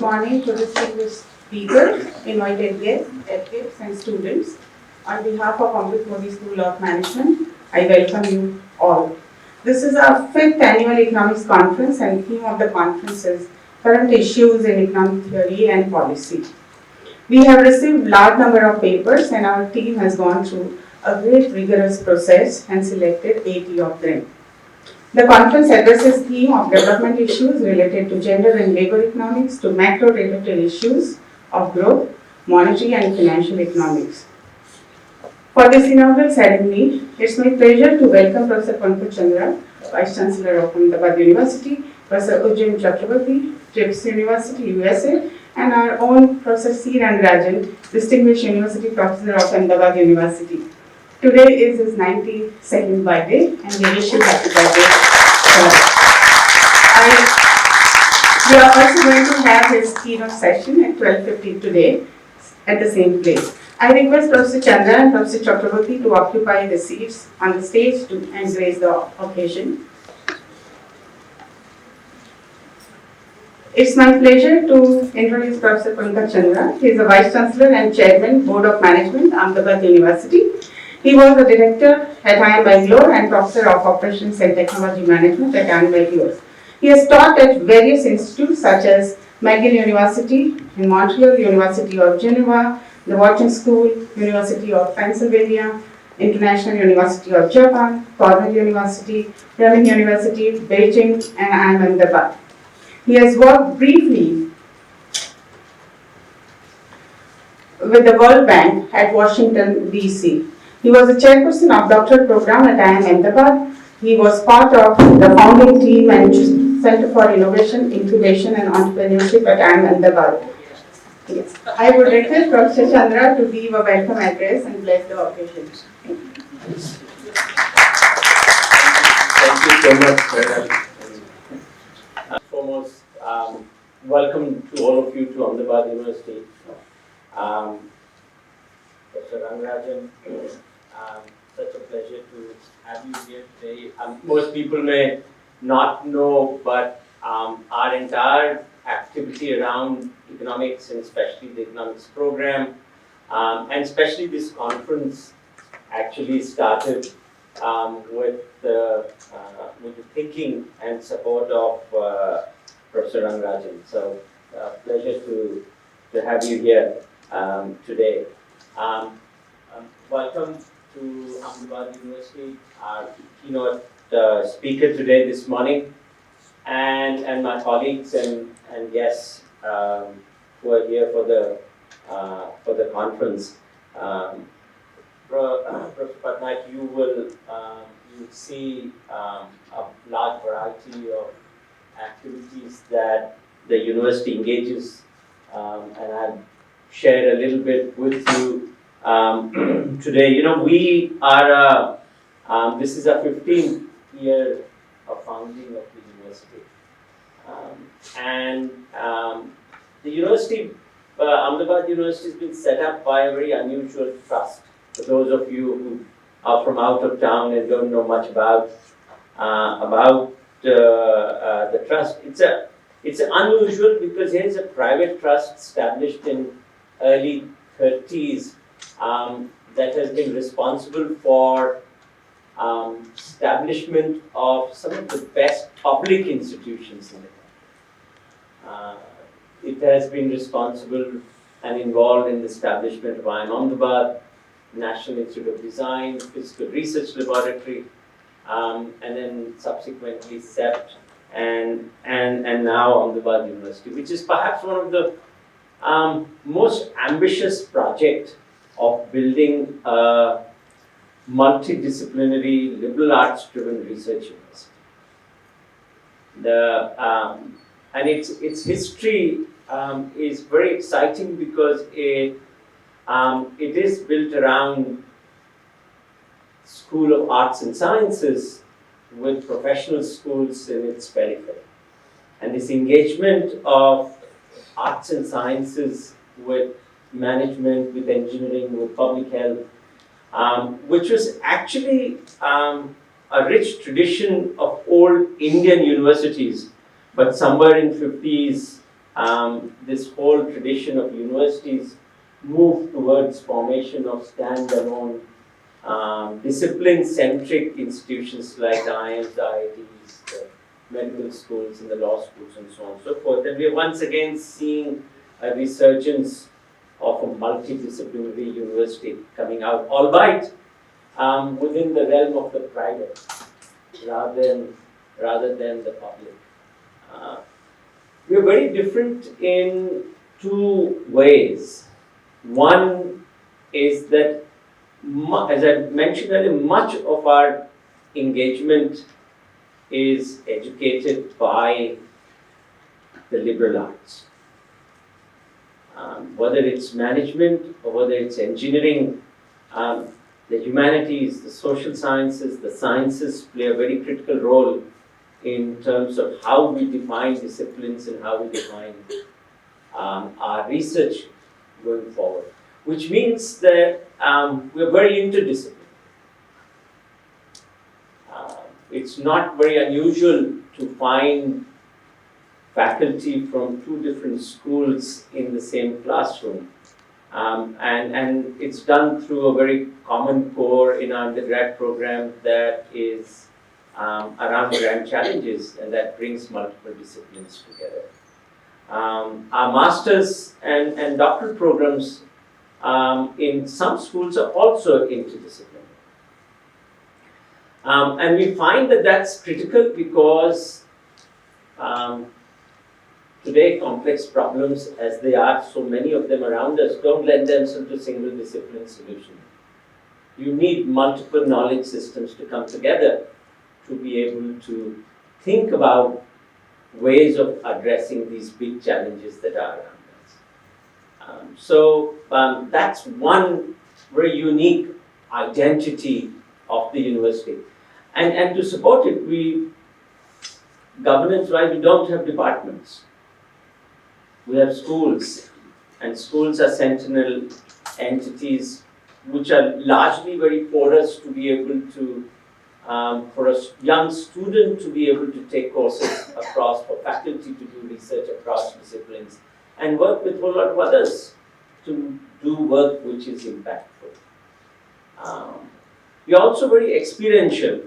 Good morning to distinguished speakers, invited guests, delegates and students. On behalf of Amrit Modi School of Management, I welcome you all. This is our 5th annual economics conference and theme of the conference is current issues in economic theory and policy. We have received large number of papers and our team has gone through a great rigorous process and selected 80 of them. The conference addresses theme of development issues related to gender and labor economics to macro-related issues of growth, monetary and financial economics. For this inaugural ceremony, it's my pleasure to welcome Professor Pankaj Chandra, Vice Chancellor of Ahmedabad University, Professor Ujjayant Chakravorty, Tufts University, USA, and our own Professor C. Rangarajan, Distinguished University Professor of Ahmedabad University. Today is his 92nd birthday and we wish you happy birthday. We are also going to have his keynote session at 12:15 today at the same place. I request Professor Chandra and Professor Chakravorty to occupy the seats on the stage and grace the occasion. It's my pleasure to introduce Professor Pankaj Chandra. He is a Vice Chancellor and Chairman, Board of Management, Ahmedabad University. He was a Director at IIM Bangalore and Professor of Operations and Technology Management at IIM Bangalore. He has taught at various institutes such as McGill University in Montreal, University of Geneva, the Wharton School, University of Pennsylvania, International University of Japan, Cornell University, Renmin University, Beijing, and IIM Ahmedabad. He has worked briefly with the World Bank at Washington, D.C. He was the chairperson of doctorate program at IIM Ahmedabad. He was part of the founding team and Center for Innovation, Incubation and Entrepreneurship at IIM Ahmedabad. Yes. I would request Professor Chandra to give a welcome address and bless the occasion. Thank you so much, madam. Foremost, welcome to all of you to Ahmedabad University. Professor Rangarajan, such a pleasure to have you here today. Most people may not know, but our entire activity around economics, and especially the economics program, and especially this conference, actually started with the thinking and support of Professor Rangarajan. So, pleasure to have you here today. Welcome to Ahmedabad University, our keynote speaker today this morning, and my colleagues and guests who are here for the conference. Professor Patnaik, you will see a large variety of activities that the university engages, and I'll share a little bit with you today. You know, we are, this is our 15th year of founding of the university. The university, Ahmedabad University has been set up by a very unusual trust. For those of you who are from out of town and don't know much about the trust, it's unusual because here is a private trust established in early 30s that has been responsible for establishment of some of the best public institutions in the country. It has been responsible and involved in the establishment of IIM Ahmedabad, National Institute of Design, Physical Research Laboratory, and then subsequently CEPT, and now Ahmedabad University, which is perhaps one of the most ambitious project of building a multidisciplinary liberal arts driven research university. And its history is very exciting because it is built around School of Arts and Sciences with professional schools in its periphery. And this engagement of arts and sciences with management, with engineering, with public health, which was actually a rich tradition of old Indian universities, but somewhere in 50s this whole tradition of universities move towards formation of standalone discipline-centric institutions like the IIMs, the IITs, the medical schools, and the law schools, and so on and so forth. And we are once again seeing a resurgence of a multidisciplinary university coming out, albeit within the realm of the private, rather than the public. We are very different in two ways. One is that, as I mentioned earlier, much of our engagement is educated by the liberal arts. Whether it's management or whether it's engineering, the humanities, the social sciences, the sciences play a very critical role in terms of how we define disciplines and how we define our research going forward. Which means that we're very interdisciplinary. It's not very unusual to find faculty from two different schools in the same classroom. And it's done through a very common core in our undergrad program that is around grand challenges and that brings multiple disciplines together. Our master's and doctoral programs in some schools are also interdisciplinary. And we find that that's critical because today complex problems as they are, so many of them around us, don't lend themselves to single discipline solution. You need multiple knowledge systems to come together to be able to think about ways of addressing these big challenges that are around us. So that's one very unique identity of the university. And to support it, governance-wise, we don't have departments. We have schools, and schools are sentinel entities which are largely very porous to be able to, for a young student to be able to take courses across, for faculty to do research across disciplines, and work with a whole lot of others to do work which is impactful. We are also very experiential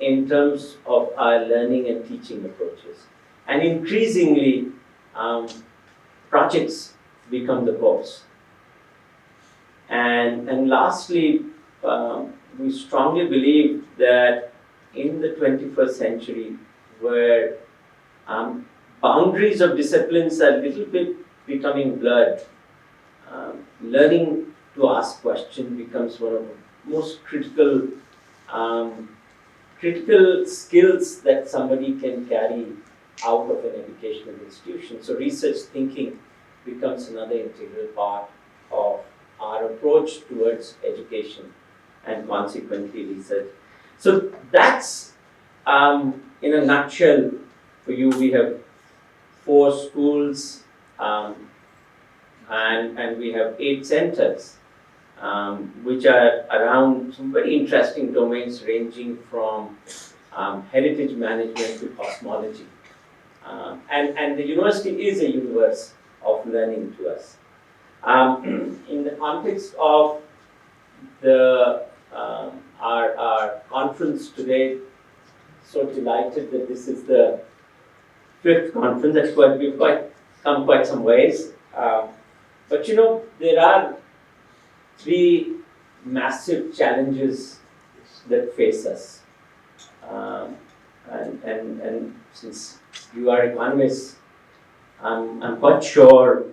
in terms of our learning and teaching approaches, and increasingly projects become the course. And lastly, we strongly believe that in the 21st century, where boundaries of disciplines are a little bit becoming blurred, learning to ask questions becomes one of the most critical skills that somebody can carry out of an educational institution. So research thinking becomes another integral part of our approach towards education and consequently research. So that's, in a nutshell, for you. We have 4 schools and we have 8 centers, which are around some very interesting domains ranging from heritage management to cosmology. And the university is a universe of learning to us. In the context of our conference today, so delighted that this is the 5th conference. We've come quite some ways. But there are 3 massive challenges that face us. And since you are economists, I'm quite sure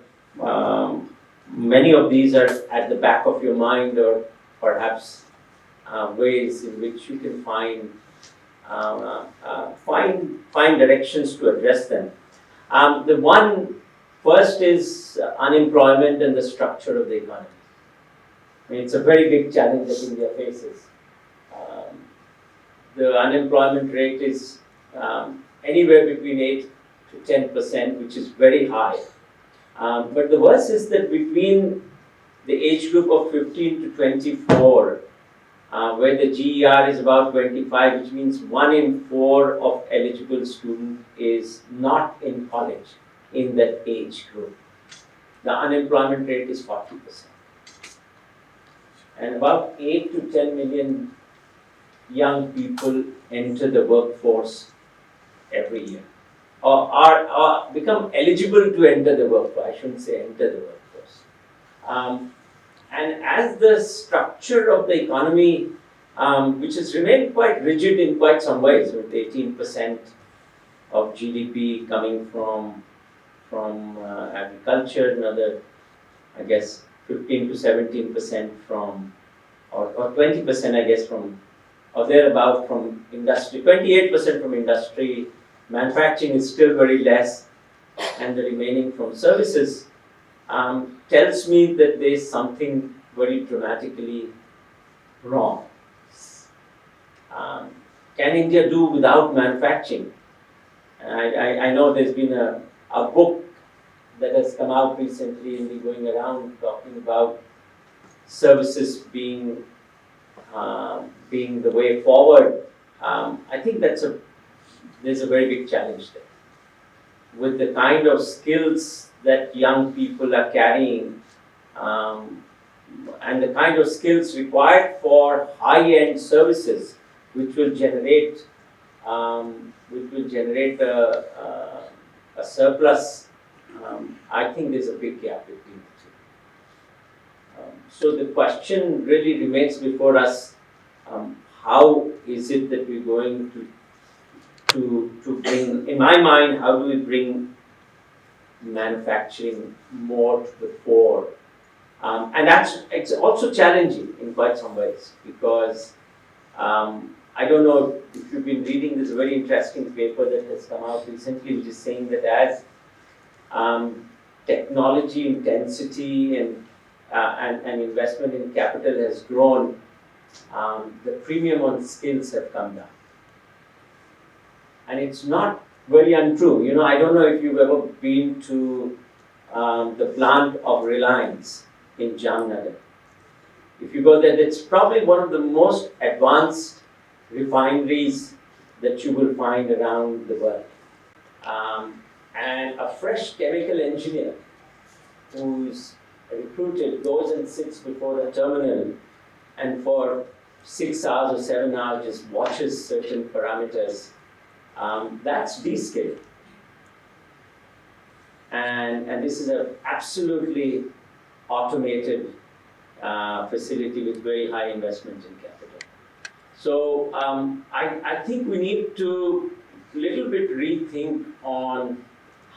many of these are at the back of your mind, or perhaps ways in which you can find directions to address them. The one first is unemployment and the structure of the economy. I mean, it's a very big challenge that India faces. The unemployment rate is anywhere between 8 to 10%, which is very high. But the worst is that between the age group of 15 to 24, where the GER is about 25, which means 1 in 4 of eligible students is not in college in that age group. The unemployment rate is 40%. And about 8 to 10 million young people enter the workforce every year, or become eligible to enter the workforce. I shouldn't say enter the workforce. And as the structure of the economy, which has remained quite rigid in quite some ways, with 18% of GDP coming from agriculture, another, I guess, 15 to 17% from, or 20%, I guess, from, or thereabout from industry, 28% from industry. Manufacturing is still very less, and the remaining from services, tells me that there is something very dramatically wrong. Can India do without manufacturing? I know there's been a book that has come out recently and been going around talking about services being the way forward. I think there's a very big challenge there. With the kind of skills that young people are carrying, and the kind of skills required for high-end services, which will generate a surplus, I think there's a big gap between the two. So the question really remains before us: how is it that we're going to bring? In my mind, how do we bring manufacturing more to the fore? And it's also challenging in quite some ways, because I don't know if you've been reading this very interesting paper that has come out recently, which is saying that as technology intensity and investment in capital has grown, the premium on skills have come down. And it's not very untrue. You know, I don't know if you've ever been to the plant of Reliance in Jamnagar. If you go there, it's probably one of the most advanced refineries that you will find around the world. And a fresh chemical engineer who's recruited goes and sits before the terminal and for 6 hours or 7 hours just watches certain parameters. That's de-skilling. And this is an absolutely automated facility with very high investment in capital. So I think we need to little bit rethink on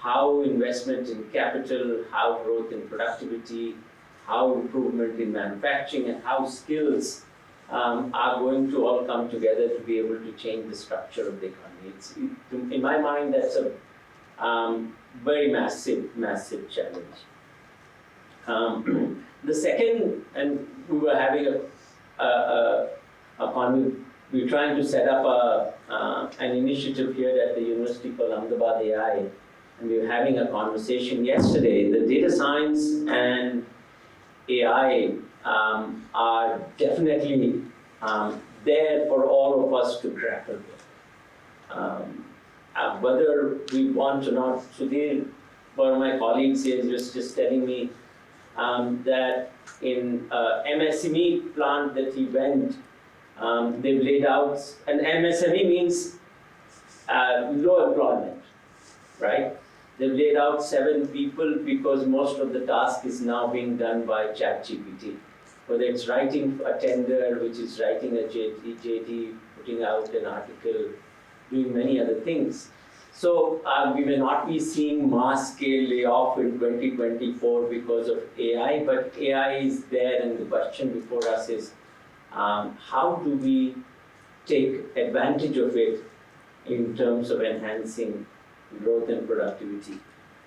how investment in capital, how growth in productivity, how improvement in manufacturing, and how skills are going to all come together to be able to change the structure of the economy. In my mind, that's a very massive challenge. The second, and we were having we were trying to set up an initiative here at the university called Ahmedabad AI, and we were having a conversation yesterday. The data science and AI are definitely there for all of us to grapple with. Whether we want or not, Sudhir, one of my colleagues here, was just telling me that in MSME plant that he went, they've laid out, and MSME means low employment, right? They've laid out 7 people because most of the task is now being done by ChatGPT. Whether it's writing a tender, which is writing a JD, putting out an article, doing many other things. So we may not be seeing mass scale layoff in 2024 because of AI, but AI is there, and the question before us is how do we take advantage of it in terms of enhancing growth and productivity?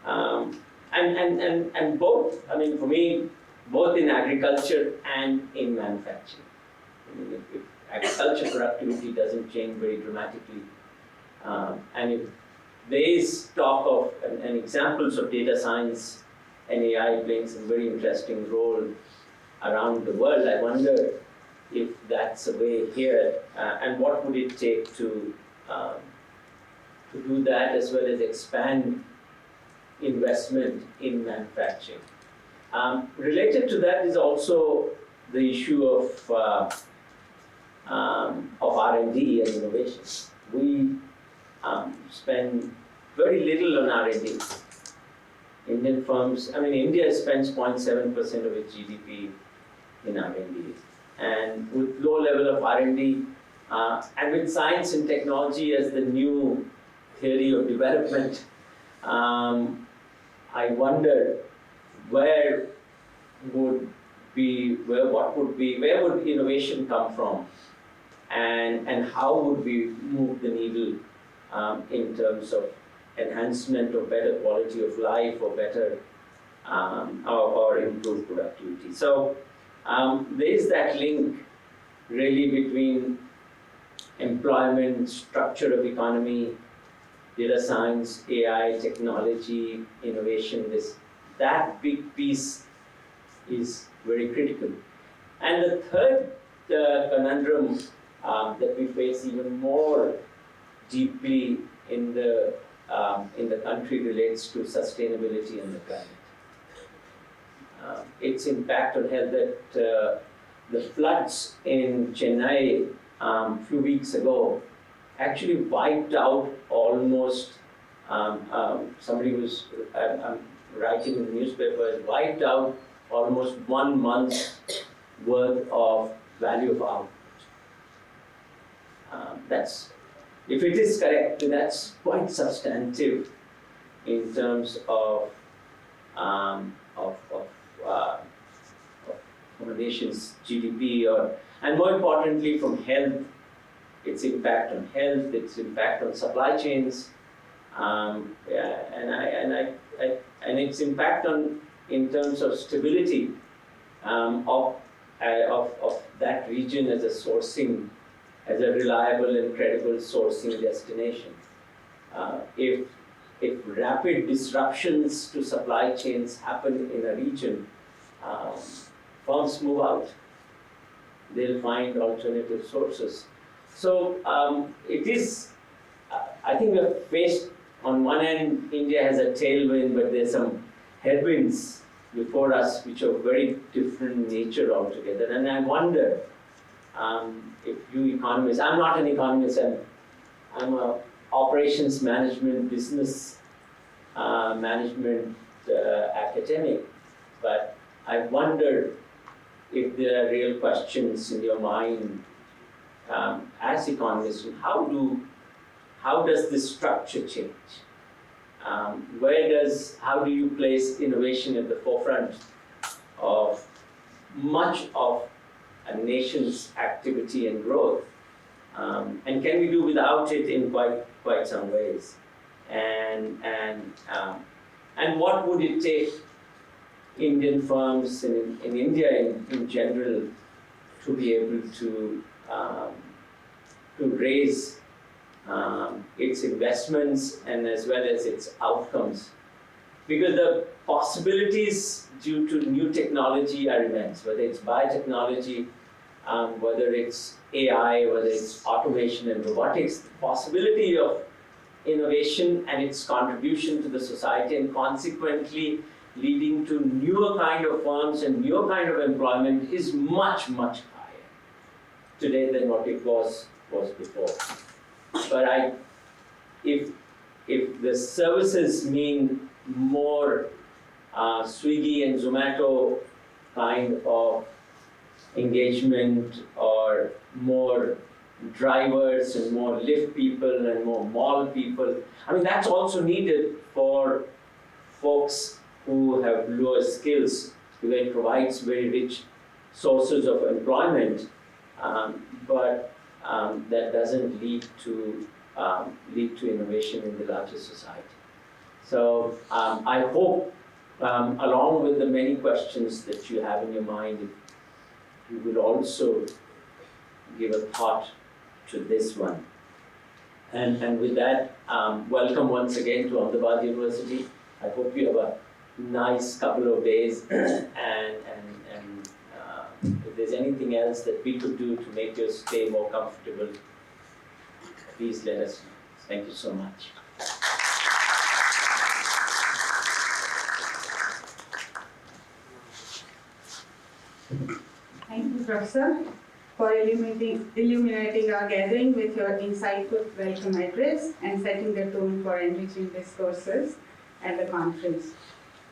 And both, I mean, for me, both in agriculture and in manufacturing. I mean, if agriculture productivity doesn't change very dramatically, and if there is talk of and examples of data science and AI playing some very interesting role around the world, I wonder if that's a way here, and what would it take to do that, as well as expand investment in manufacturing. Related to that is also the issue of R&D and innovation. We spend very little on R&D. Indian firms, India spends 0.7% of its GDP in R&D. And with low level of R&D, and with science and technology as the new theory of development, I wonder where would innovation come from, and how would we move the needle in terms of enhancement of better quality of life or better or improved productivity. So there is that link really between employment, structure of economy, data science, AI, technology, innovation. That big piece is very critical. And the third conundrum that we face even more deeply in the country relates to sustainability and the climate. Its impact on health. That the floods in Chennai a few weeks ago actually wiped out almost. Somebody was writing in the newspaper, wiped out almost 1 month's worth of value of output. That's, if it is correct, that's quite substantive in terms of a nation's GDP, and more importantly, from health, its impact on health, its impact on supply chains, and its impact in terms of stability of that region as a reliable and credible sourcing destination. If rapid disruptions to supply chains happen in a region, firms move out. They'll find alternative sources. So it is, I think we are faced, on one end, India has a tailwind, but there's some headwinds before us which are very different nature altogether. And I wonder if you economists, I'm not an economist, I'm a operations management, business management academic, but I wonder if there are real questions in your mind as economists. How does this structure change? How do you place innovation at the forefront of much of a nation's activity and growth? And can we do without it in quite some ways? And what would it take Indian firms in India in general to be able to raise its investments and as well as its outcomes? Because the possibilities due to new technology are immense, whether it's biotechnology, whether it's AI, whether it's automation and robotics. The possibility of innovation and its contribution to the society, and consequently leading to newer kind of firms and newer kind of employment, is much, much higher today than what it was before. But if the services mean more Swiggy and Zomato kind of engagement, or more drivers and more lift people and more mall people, that's also needed for folks who have lower skills, because it provides very rich sources of employment, but that doesn't lead to innovation in the larger society. So I hope, along with the many questions that you have in your mind, you will also give a thought to this one. And with that, welcome once again to Ahmedabad University. I hope you have a nice couple of days, and if there's anything else that we could do to make your stay more comfortable, please let us know. Thank you so much. Professor, for illuminating our gathering with your insightful welcome address and setting the tone for enriching discourses at the conference.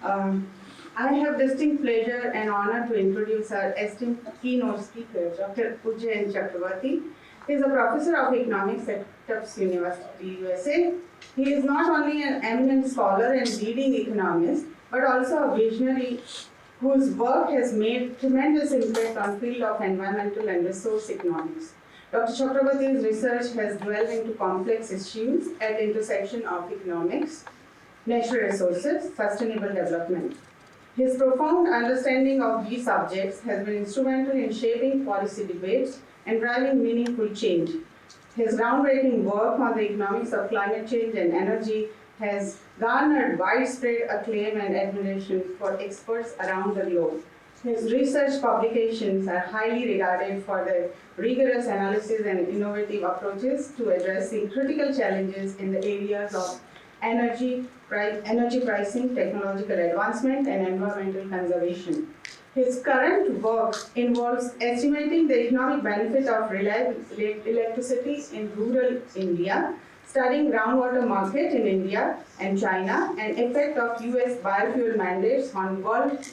I have distinct pleasure and honor to introduce our esteemed keynote speaker, Dr. Ujjayant Chakravorty. He is a professor of economics at Tufts University, USA. He is not only an eminent scholar and leading economist, but also a visionary whose work has made tremendous impact on field of environmental and resource economics. Dr. Chakravorty's research has dwelled into complex issues at the intersection of economics, natural resources, sustainable development. His profound understanding of these subjects has been instrumental in shaping policy debates and driving meaningful change. His groundbreaking work on the economics of climate change and energy has garnered widespread acclaim and admiration for experts around the globe. His research publications are highly regarded for their rigorous analysis and innovative approaches to addressing critical challenges in the areas of energy pricing, technological advancement, and environmental conservation. His current work involves estimating the economic benefit of reliable electricity in rural India, studying groundwater market in India and China, and effect of US biofuel mandates on world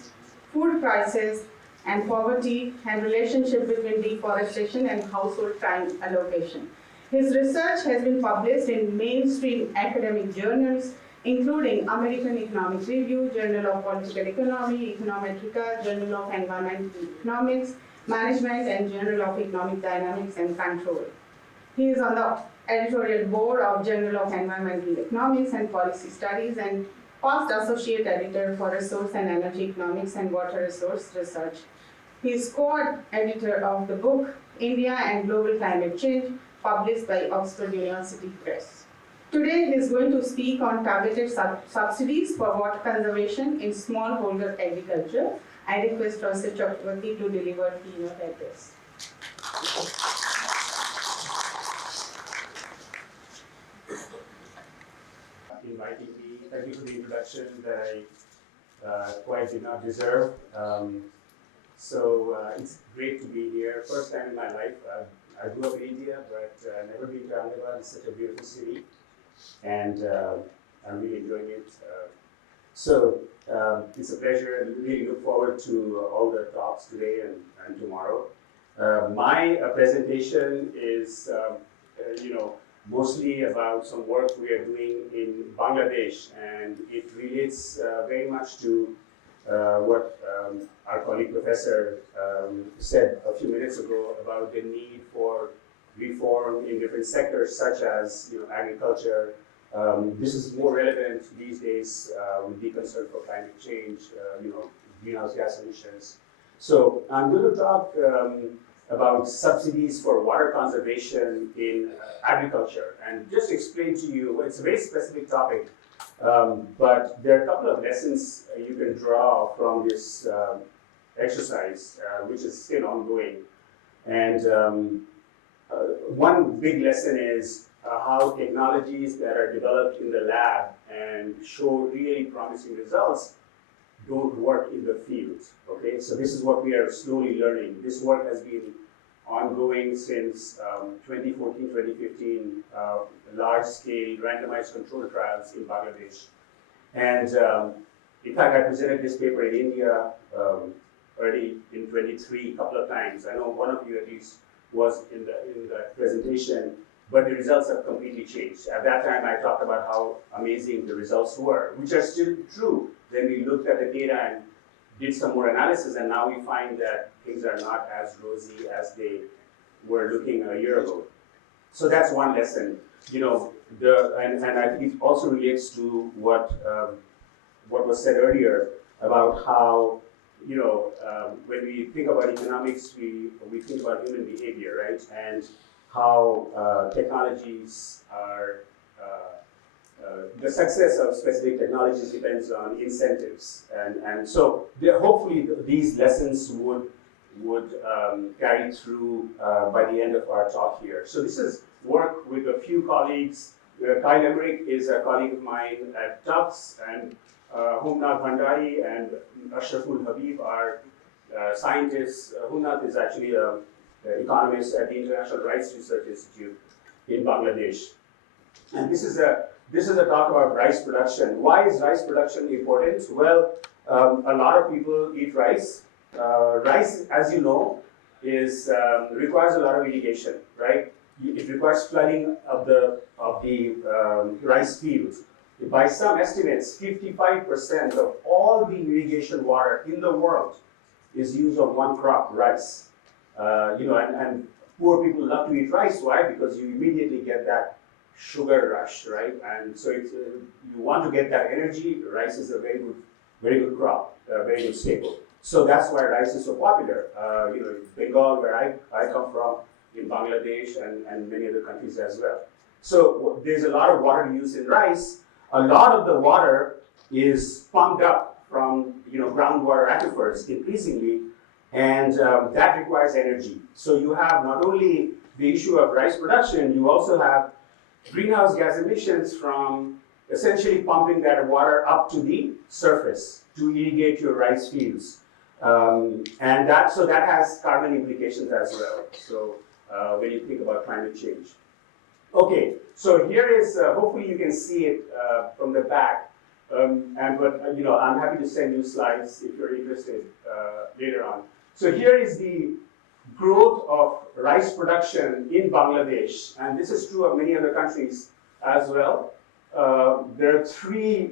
food prices and poverty, and relationship between deforestation and household time allocation. His research has been published in mainstream academic journals, including American Economic Review, Journal of Political Economy, Econometrica, Journal of Environmental Economics, Management, and Journal of Economic Dynamics and Control. He is on the editorial board of Journal of Environmental Economics and Policy Studies and past associate editor for Resource and Energy Economics and Water Resource Research. He is co-editor of the book India and Global Climate Change, published by Oxford University Press. Today, he is going to speak on targeted subsidies for water conservation in smallholder agriculture. I request Professor Chakravorty to deliver the keynote address. Inviting me. Thank you for the introduction that I quite did not deserve. It's great to be here. First time in my life. I grew up in India, but never been to Ahmedabad. It's such a beautiful city, and I'm really enjoying it. It's a pleasure. I really look forward to all the talks today and tomorrow. My presentation is, mostly about some work we are doing in Bangladesh, and it relates very much to what our colleague professor said a few minutes ago about the need for reform in different sectors such as agriculture. This is more relevant these days with the concern for climate change, greenhouse gas emissions. So I'm going to talk about subsidies for water conservation in agriculture, and just explain to you, it's a very specific topic, but there are a couple of lessons you can draw from this exercise, which is still ongoing. And one big lesson is how technologies that are developed in the lab and show really promising results don't work in the field. Okay, so this is what we are slowly learning. This work has been ongoing since 2014, 2015, large-scale randomized control trials in Bangladesh. And in fact, I presented this paper in India early in 23 a couple of times. I know one of you at least was in the presentation, but the results have completely changed. At that time, I talked about how amazing the results were, which are still true. Then we looked at the data and did some more analysis, and now we find that things are not as rosy as they were looking a year ago. So that's one lesson. And I think it also relates to what was said earlier about how when we think about economics, we think about human behavior, right? And how technologies are, the success of specific technologies depends on incentives. And so hopefully these lessons would carry through by the end of our talk here. So this is work with a few colleagues. Kyle Emmerich is a colleague of mine at Tufts, and Humna Bhandari and Ashraful Habib are scientist. Hunat is actually an economist at the International Rice Research Institute in Bangladesh. And this is a talk about rice production. Why is rice production important? Well, a lot of people eat rice. Rice, as you know, requires a lot of irrigation, right? It requires flooding of the rice fields. By some estimates, 55% of all the irrigation water in the world is used on one crop, rice. And poor people love to eat rice. Why? Because you immediately get that sugar rush, right? And so you want to get that energy. Rice is a very good crop, very good staple. So that's why rice is so popular. Bengal, where I come from, in Bangladesh and many other countries as well. So there's a lot of water used in rice. A lot of the water is pumped up from groundwater aquifers increasingly, and that requires energy. So you have not only the issue of rice production, you also have greenhouse gas emissions from essentially pumping that water up to the surface to irrigate your rice fields. And that has carbon implications as well. So when you think about climate change. Okay, so here is, hopefully you can see it from the back. I'm happy to send you slides if you're interested later on. So here is the growth of rice production in Bangladesh, and this is true of many other countries as well. There are three,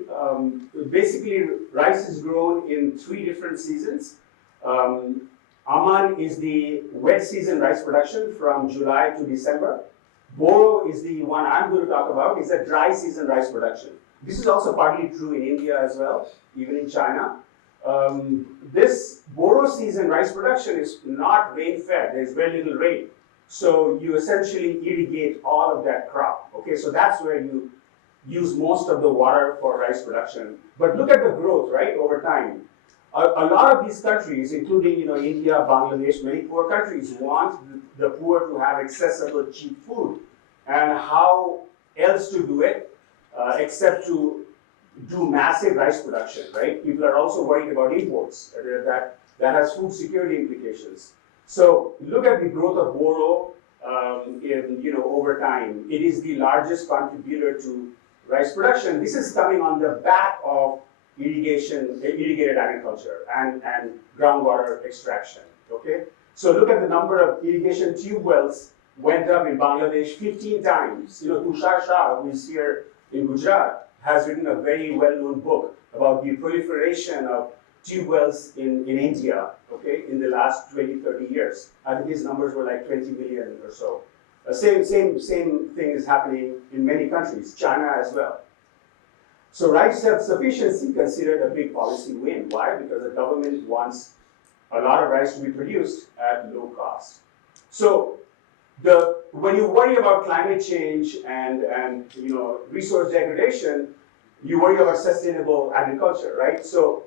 basically rice is grown in 3 different seasons. Aman is the wet season rice production from July to December. Boro is the one I'm going to talk about, is a dry season rice production. This is also partly true in India as well, even in China. This Boro season rice production is not rain-fed, there's very little rain. So you essentially irrigate all of that crop. Okay, so that's where you use most of the water for rice production. But look at the growth, right, over time. A lot of these countries, including India, Bangladesh, many poor countries, want the poor to have accessible, cheap food. And how else to do it except to do massive rice production, right? People are also worried about imports. That has food security implications. So look at the growth of Boro over time. It is the largest contributor to rice production. This is coming on the back of irrigated agriculture and groundwater extraction. Okay, so look at the number of irrigation tube wells went up in Bangladesh 15 times. Tushar Shah, who is here in Gujarat, has written a very well-known book about the proliferation of tube wells in India. Okay, in the last 20-30 years. I think his numbers were like 20 million or so. Same thing is happening in many countries, China as well. So rice self-sufficiency considered a big policy win. Why? Because the government wants a lot of rice to be produced at low cost. So when you worry about climate change and resource degradation, you worry about sustainable agriculture, right? So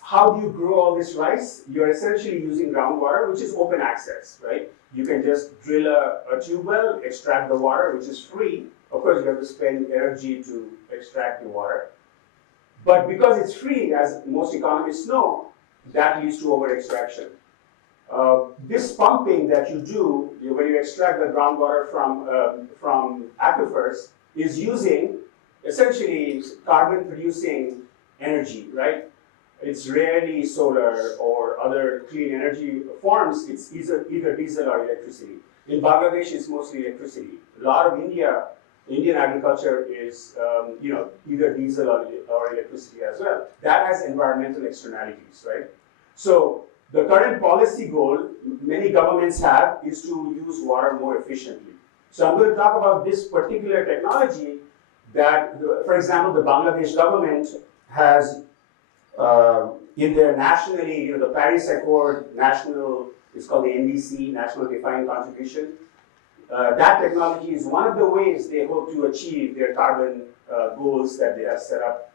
how do you grow all this rice? You're essentially using groundwater, which is open access, right? You can just drill a tube well, extract the water, which is free. Of course, you have to spend energy to extract the water. But because it's free, as most economists know, that leads to over-extraction. This pumping that you do, when you extract the groundwater from aquifers, is using essentially carbon-producing energy, right? It's rarely solar or other clean energy forms. It's either diesel or electricity. In Bangladesh, it's mostly electricity. A lot of Indian agriculture is either diesel or electricity as well. That has environmental externalities, right? So the current policy goal many governments have is to use water more efficiently. So I'm going to talk about this particular technology that, for example, the Bangladesh government has in their nationally, the Paris Accord national, it's called the NDC, National Defined Contribution. That technology is one of the ways they hope to achieve their carbon goals that they have set up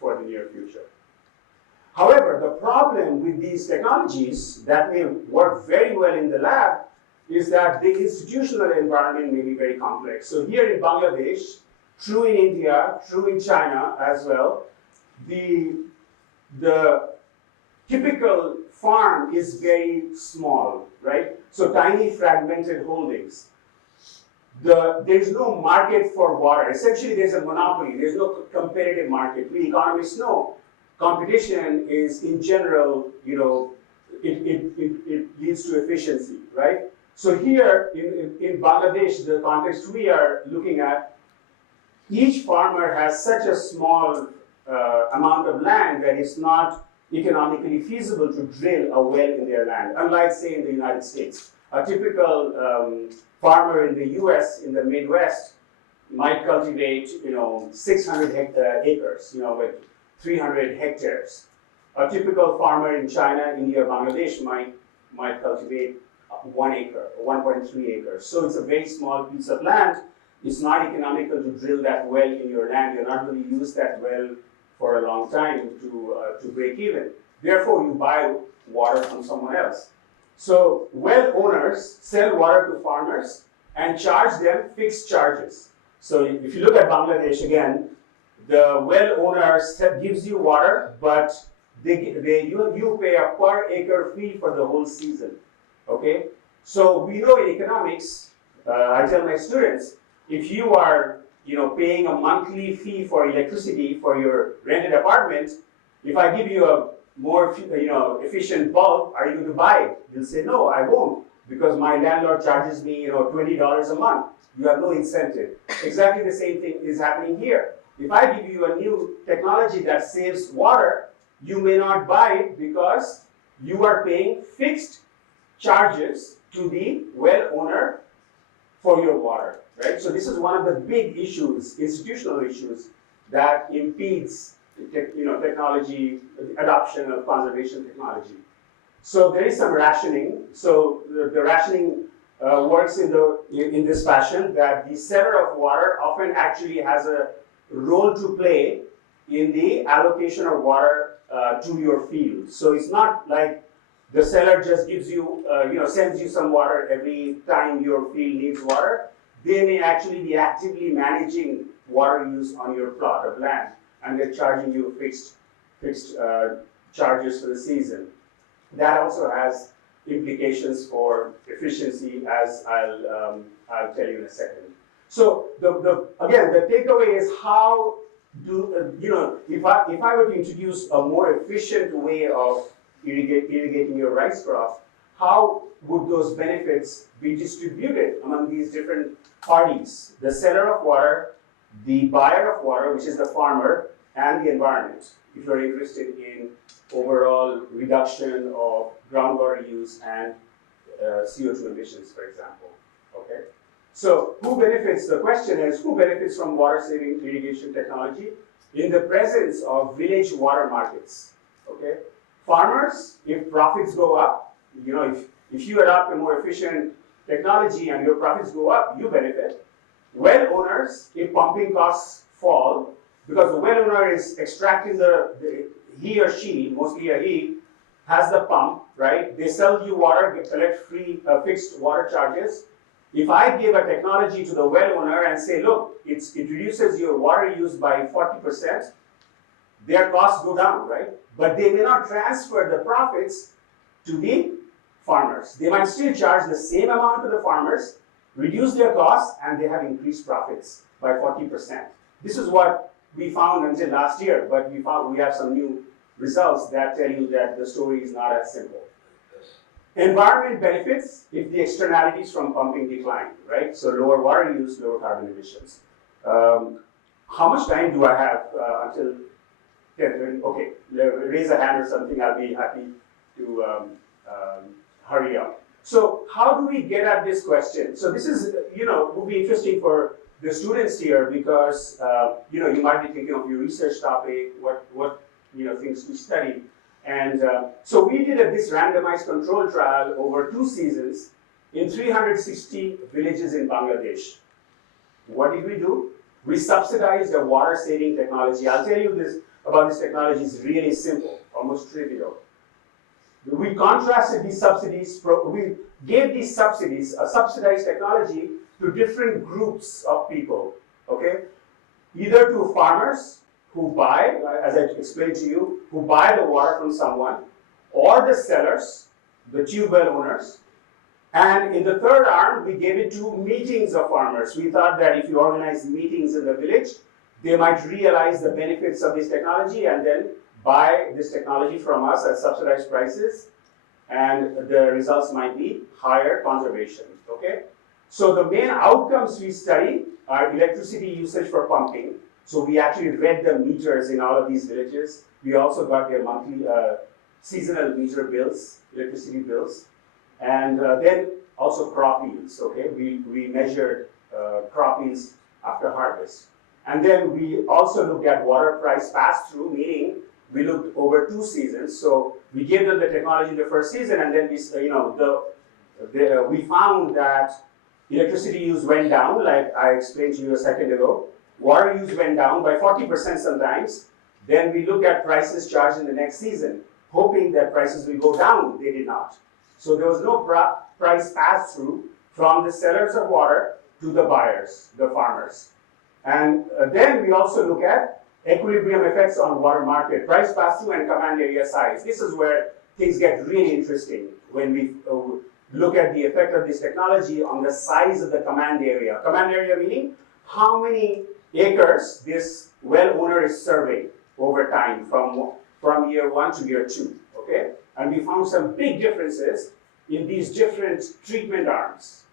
for the near future. However, the problem with these technologies that may work very well in the lab is that the institutional environment may be very complex. So here in Bangladesh, true in India, true in China as well, the typical farm is very small, right? So tiny fragmented holdings. There's no market for water. Essentially, there's a monopoly. There's no competitive market. We economists know competition is, in general, it leads to efficiency, right? So here in Bangladesh, the context we are looking at, each farmer has such a small amount of land that it's not economically feasible to drill a well in their land, unlike, say, in the United States. A typical farmer in the US, in the Midwest, might cultivate, 600 acres, with 300 hectares. A typical farmer in China, India, Bangladesh might cultivate 1 acre, 1.3 acres. So it's a very small piece of land. It's not economical to drill that well in your land. You're not going to use that well for a long time to break even. Therefore, you buy water from someone else. So well owners sell water to farmers and charge them fixed charges. So if you look at Bangladesh again, the well owner gives you water, but you pay a per acre fee for the whole season. Okay? So we know in economics, I tell my students, if you are paying a monthly fee for electricity for your rented apartment, if I give you a more efficient bulb, are you going to buy it? You'll say, no, I won't, because my landlord charges me $20 a month. You have no incentive. Exactly the same thing is happening here. If I give you a new technology that saves water, you may not buy it because you are paying fixed charges to the well owner for your water, right? So this is one of the big issues, institutional issues, that impedes technology, adoption of conservation technology. So there is some rationing. So the rationing works in this fashion, that the seller of water often actually has a role to play in the allocation of water to your field. So it's not like the seller just gives you, sends you some water every time your field needs water. They may actually be actively managing water use on your plot of land, and they're charging you fixed charges for the season. That also has implications for efficiency, as I'll tell you in a second. So again, the takeaway is how if I were to introduce a more efficient way of irrigating your rice crop, how would those benefits be distributed among these different parties? The seller of water, the buyer of water, which is the farmer, and the environment, if you're interested in overall reduction of groundwater use and CO2 emissions, for example. Okay? So who benefits? The question is, who benefits from water-saving irrigation technology in the presence of village water markets? Okay? Farmers, if profits go up, if you adopt a more efficient technology and your profits go up, you benefit. Well owners, if pumping costs fall, because the well owner is extracting he or she, mostly a he, has the pump, right? They sell you water, collect free fixed water charges. If I give a technology to the well owner and say, look, it reduces your water use by 40%, their costs go down, right? But they may not transfer the profits to the farmers. They might still charge the same amount to the farmers, reduce their costs, and they have increased profits by 40%. This is what we found until last year, but we have some new results that tell you that the story is not as simple. Environment benefits if the externalities from pumping decline, right? So lower water use, lower carbon emissions. How much time do I have until 10:30? Okay, raise a hand or something. I'll be happy to hurry up. So how do we get at this question? So this is, would be interesting for the students here, because you might be thinking of your research topic, what things to study. And so we did this randomized control trial over 2 seasons in 360 villages in Bangladesh. What did we do? We subsidized a water-saving technology. I'll tell you this about this technology. It's really simple, almost trivial. We contrasted these subsidies, we gave these subsidies, a subsidized technology, to different groups of people, okay? Either to farmers who buy, as I explained to you, who buy the water from someone, or the sellers, the tube well owners. And in the third arm, we gave it to meetings of farmers. We thought that if you organize meetings in the village, they might realize the benefits of this technology and then buy this technology from us at subsidized prices. And the results might be higher conservation, okay? So the main outcomes we study are electricity usage for pumping. So we actually read the meters in all of these villages. We also got their monthly seasonal meter bills, electricity bills. And then also crop yields, okay? We measured crop yields after harvest. And then we also looked at water price pass-through, meaning we looked over 2 seasons. So we gave them the technology the first season, and then we found that electricity use went down, like I explained to you a second ago. Water use went down by 40% sometimes. Then we looked at prices charged in the next season, hoping that prices will go down. They did not. So there was no price pass-through from the sellers of water to the buyers, the farmers. And then we also look at equilibrium effects on water market, price pass-through and command area size. This is where things get really interesting when we look at the effect of this technology on the size of the command area. Command area meaning how many acres this well owner is serving over time from year 1 to year 2, okay? And we found some big differences in these different treatment arms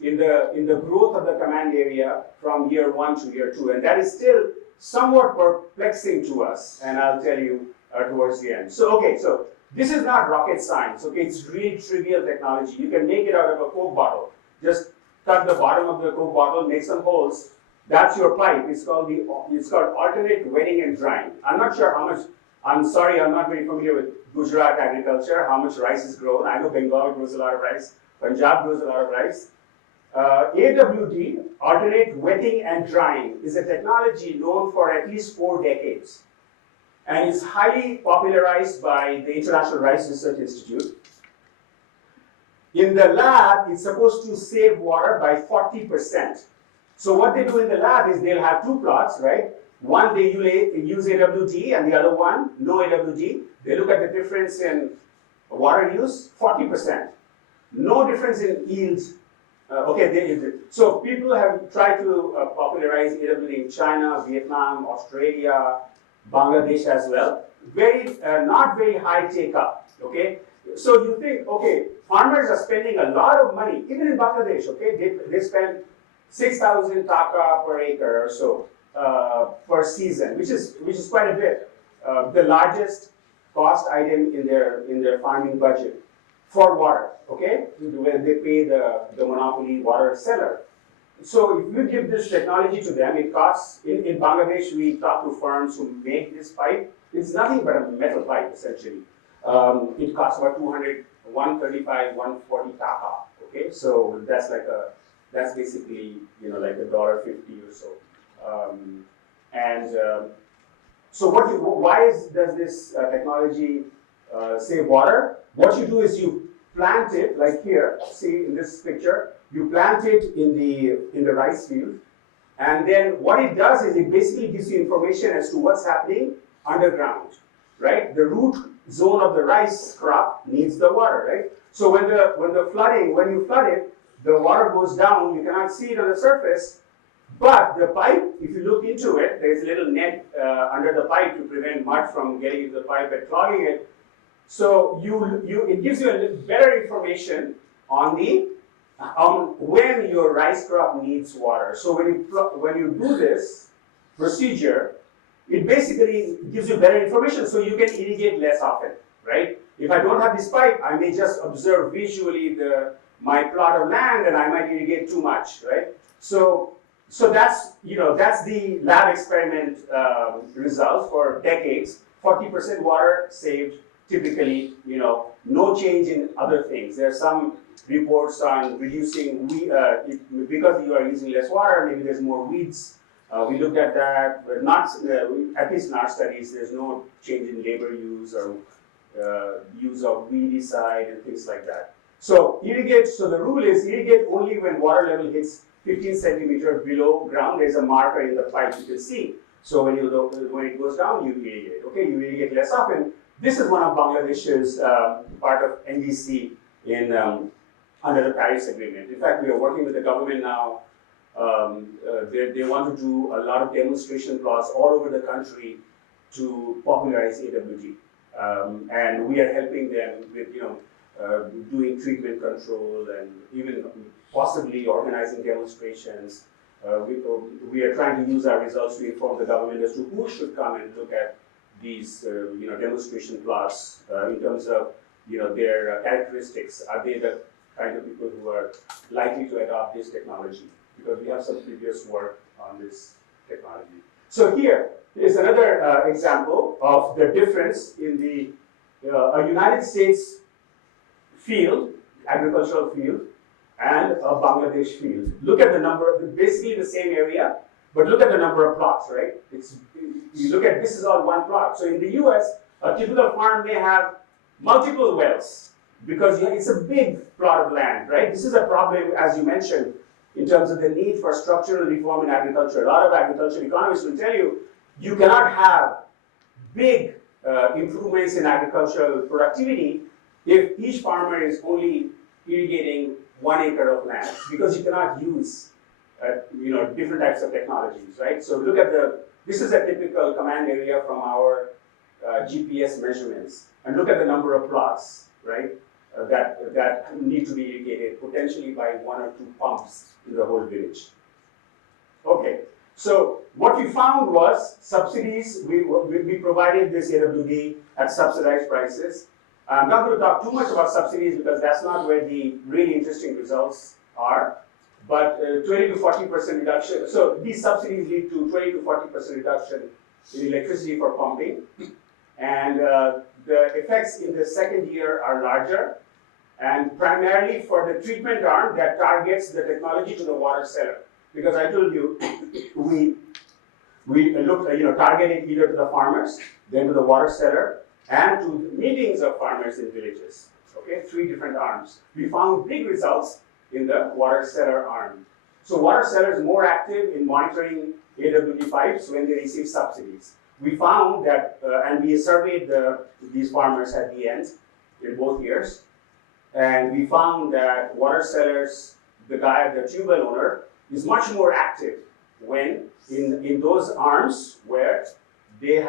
in the growth of the command area from year 1 to year 2. And that is still somewhat perplexing to us, and I'll tell you towards the end. So, okay, so this is not rocket science, okay? It's really trivial technology. You can make it out of a Coke bottle. Just cut the bottom of the Coke bottle, make some holes. That's your pipe. It's called alternate wetting and drying. I'm not sure how much. I'm sorry, I'm not very familiar with Gujarat agriculture, how much rice is grown. I know Bengal grows a lot of rice, Punjab grows a lot of rice. AWD, alternate wetting and drying, is a technology known for at least 4 decades. And it's highly popularized by the International Rice Research Institute. In the lab, it's supposed to save water by 40%. So what they do in the lab is they'll have 2 plots, right? One, they use AWD, and the other one, no AWD. They look at the difference in water use, 40%. No difference in yield. So people have tried to popularize AWD in China, Vietnam, Australia, Bangladesh as well. Not very high take-up, okay? So you think, okay, farmers are spending a lot of money, even in Bangladesh, okay? They spend 6,000 taka per acre or so. Per season, which is quite a bit. The largest cost item in their farming budget for water, okay? When they pay the monopoly water seller. So if you give this technology to them, it costs, in Bangladesh, we talk to firms who make this pipe. It's nothing but a metal pipe, essentially. It costs about 135, 140 taka, okay? So that's basically, like $1.50 or so. So does this technology save water? What you do is you plant it, like here, see in this picture, you plant it in the rice field, and then what it does is it basically gives you information as to what's happening underground, right? The root zone of the rice crop needs the water, right? So when you flood it, the water goes down, you cannot see it on the surface. But the pipe, if you look into it, there's a little net under the pipe to prevent mud from getting into the pipe and clogging it. So it gives you a little better information on when your rice crop needs water. So when you do this procedure, it basically gives you better information, so you can irrigate less often, right? If I don't have this pipe, I may just observe visually my plot of land, and I might irrigate too much, right? So that's the lab experiment result for decades. 40% water saved, typically, no change in other things. There are some reports on reducing, because you are using less water, maybe there's more weeds. We looked at that, but not, at least in our studies, there's no change in labor use or use of weedicide and things like that. So the rule is irrigate only when water level hits 15 centimeters below ground. There's a marker in the pipe you can see. So when it goes down, you irrigate. Okay, you irrigate less often. This is one of Bangladesh's part of NDC in under the Paris Agreement. In fact, we are working with the government now. They want to do a lot of demonstration plots all over the country to popularize AWD, and we are helping them with doing treatment control and even possibly organizing demonstrations. We are trying to use our results to inform the government as to who should come and look at these demonstration plots in terms of their characteristics. Are they the kind of people who are likely to adopt this technology? Because we have some previous work on this technology. So here is another example of the difference in the a United States field, agricultural field, and a Bangladesh field. Look at the number, basically the same area, but look at the number of plots, right? You look at, this is all one plot. So in the US, a typical farm may have multiple wells because it's a big plot of land, right? This is a problem, as you mentioned, in terms of the need for structural reform in agriculture. A lot of agricultural economists will tell you, you cannot have big improvements in agricultural productivity if each farmer is only irrigating 1 acre of land, because you cannot use different types of technologies, right? So look at this is a typical command area from our GPS measurements, and look at the number of plots, right? That need to be irrigated potentially by 1 or 2 pumps in the whole village. Okay, so what we found was subsidies. We provided this AWD at subsidized prices. I'm not going to talk too much about subsidies because that's not where the really interesting results are. But 20 to 40% reduction. So these subsidies lead to 20 to 40% reduction in electricity for pumping, and the effects in the second year are larger, and primarily for the treatment arm that targets the technology to the water cellar. Because I told you, we looked, targeted either to the farmers, then to the water cellar, and to meetings of farmers in villages. Okay, 3 different arms. We found big results in the water cellar arm. So water cellar is more active in monitoring AWD pipes when they receive subsidies. We found that, and we surveyed these farmers at the end in both years, and we found that water cellars, the tube well owner, is much more active when in those arms where they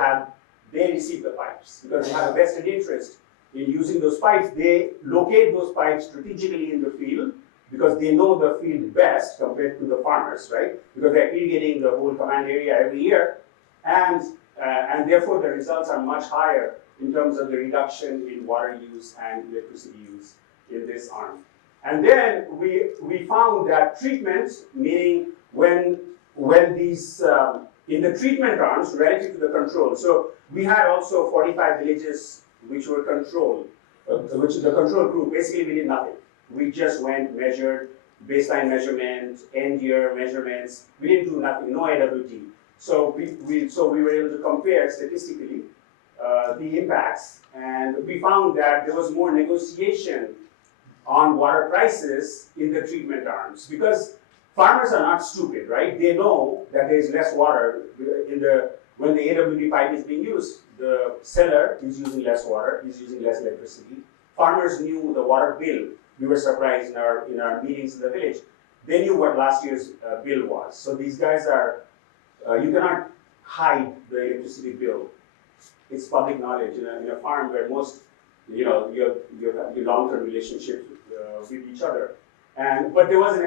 receive the pipes, because they have a vested interest in using those pipes. They locate those pipes strategically in the field because they know the field best compared to the farmers, right? Because they're irrigating the whole command area every year, and therefore the results are much higher in terms of the reduction in water use and electricity use in this arm. And then we found that treatment, meaning when these in the treatment arms relative to the control. So we had also 45 villages which were controlled, which is the control group. Basically, we did nothing. We just went, measured, baseline measurement, end year measurements. We didn't do nothing, no AWD. So we were able to compare statistically the impacts, and we found that there was more negotiation on water prices in the treatment arms, because farmers are not stupid, right? They know that there is less water when the AWD pipe is being used. The seller is using less water, is using less electricity. Farmers knew the water bill. We were surprised in our meetings in the village. They knew what last year's bill was. So these guys are, you cannot hide the electricity bill. It's public knowledge in a farm where most, you have your long-term relationship with each other. But there was an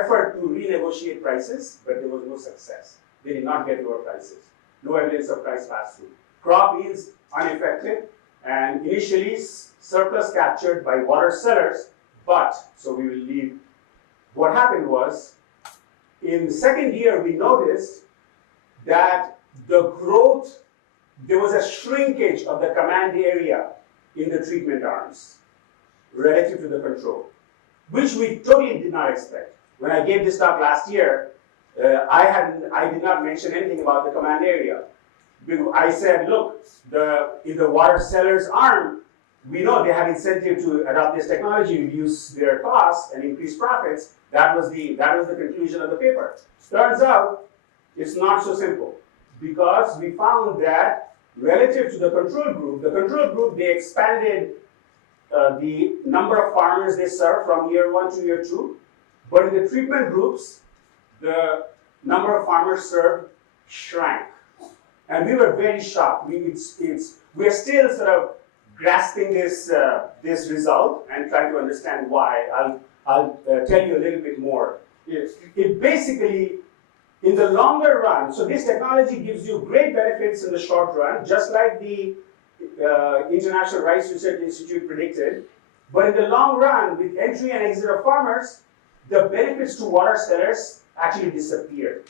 effort to renegotiate prices, but there was no success. They did not get lower prices. No evidence of price pass-through. Crop yields unaffected, and initially surplus captured by water sellers, but, so we will leave. What happened was, in the second year, we noticed that the growth, there was a shrinkage of the command area in the treatment arms relative to the control, which we totally did not expect. When I gave this talk last year, I did not mention anything about the command area. I said, look, in the water sellers arm, we know they have incentive to adopt this technology, reduce their costs, and increase profits. That was the conclusion of the paper. Turns out, it's not so simple, because we found that relative to the control group, they expanded the number of farmers they serve from year 1 to year 2. But in the treatment groups, the number of farmers served shrank. And we were very shocked. We are still sort of grasping this result and trying to understand why. I'll tell you a little bit more. It basically, in the longer run, so this technology gives you great benefits in the short run, just like the International Rice Research Institute predicted. But in the long run, with entry and exit of farmers, the benefits to water sellers actually disappeared.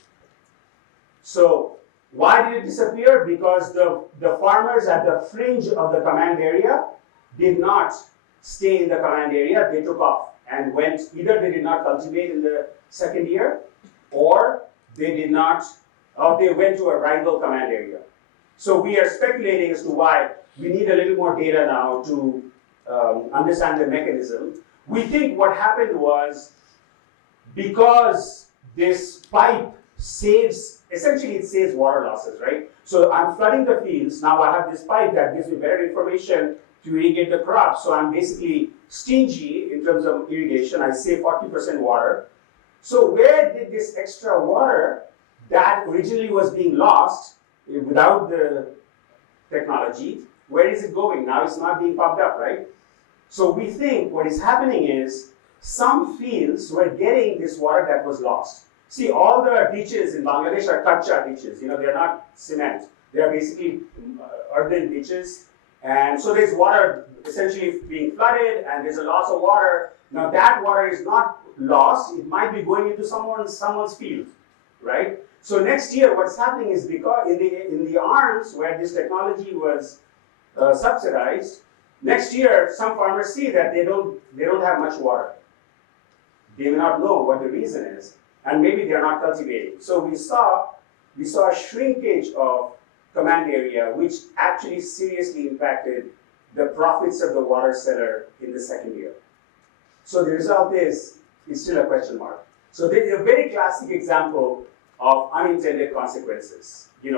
So why did it disappear? Because the farmers at the fringe of the command area did not stay in the command area, they took off and went, either they did not cultivate in the second year, or they did not, or they went to a rival command area. So we are speculating as to why. We need a little more data now to understand the mechanism. We think what happened was, because this pipe saves, essentially it saves water losses, right? So I'm flooding the fields, now I have this pipe that gives me better information to irrigate the crops. So I'm basically stingy in terms of irrigation, I save 40% water. So where did this extra water that originally was being lost without the technology, where is it going? Now it's not being pumped up, right? So we think what is happening is some fields were getting this water that was lost. See, all the ditches in Bangladesh are kacha ditches. They're not cement. They are basically earthen ditches. And so there's water essentially being flooded, and there's a loss of water. Now that water is not lost. It might be going into someone's field, right? So next year, what's happening is, because in the arms where this technology was subsidized, next year some farmers see that they don't have much water. They may not know what the reason is, and maybe they are not cultivating. So we saw a shrinkage of command area, which actually seriously impacted the profits of the water seller in the second year. So the result is, it's still a question mark. So this is a very classic example of unintended consequences. If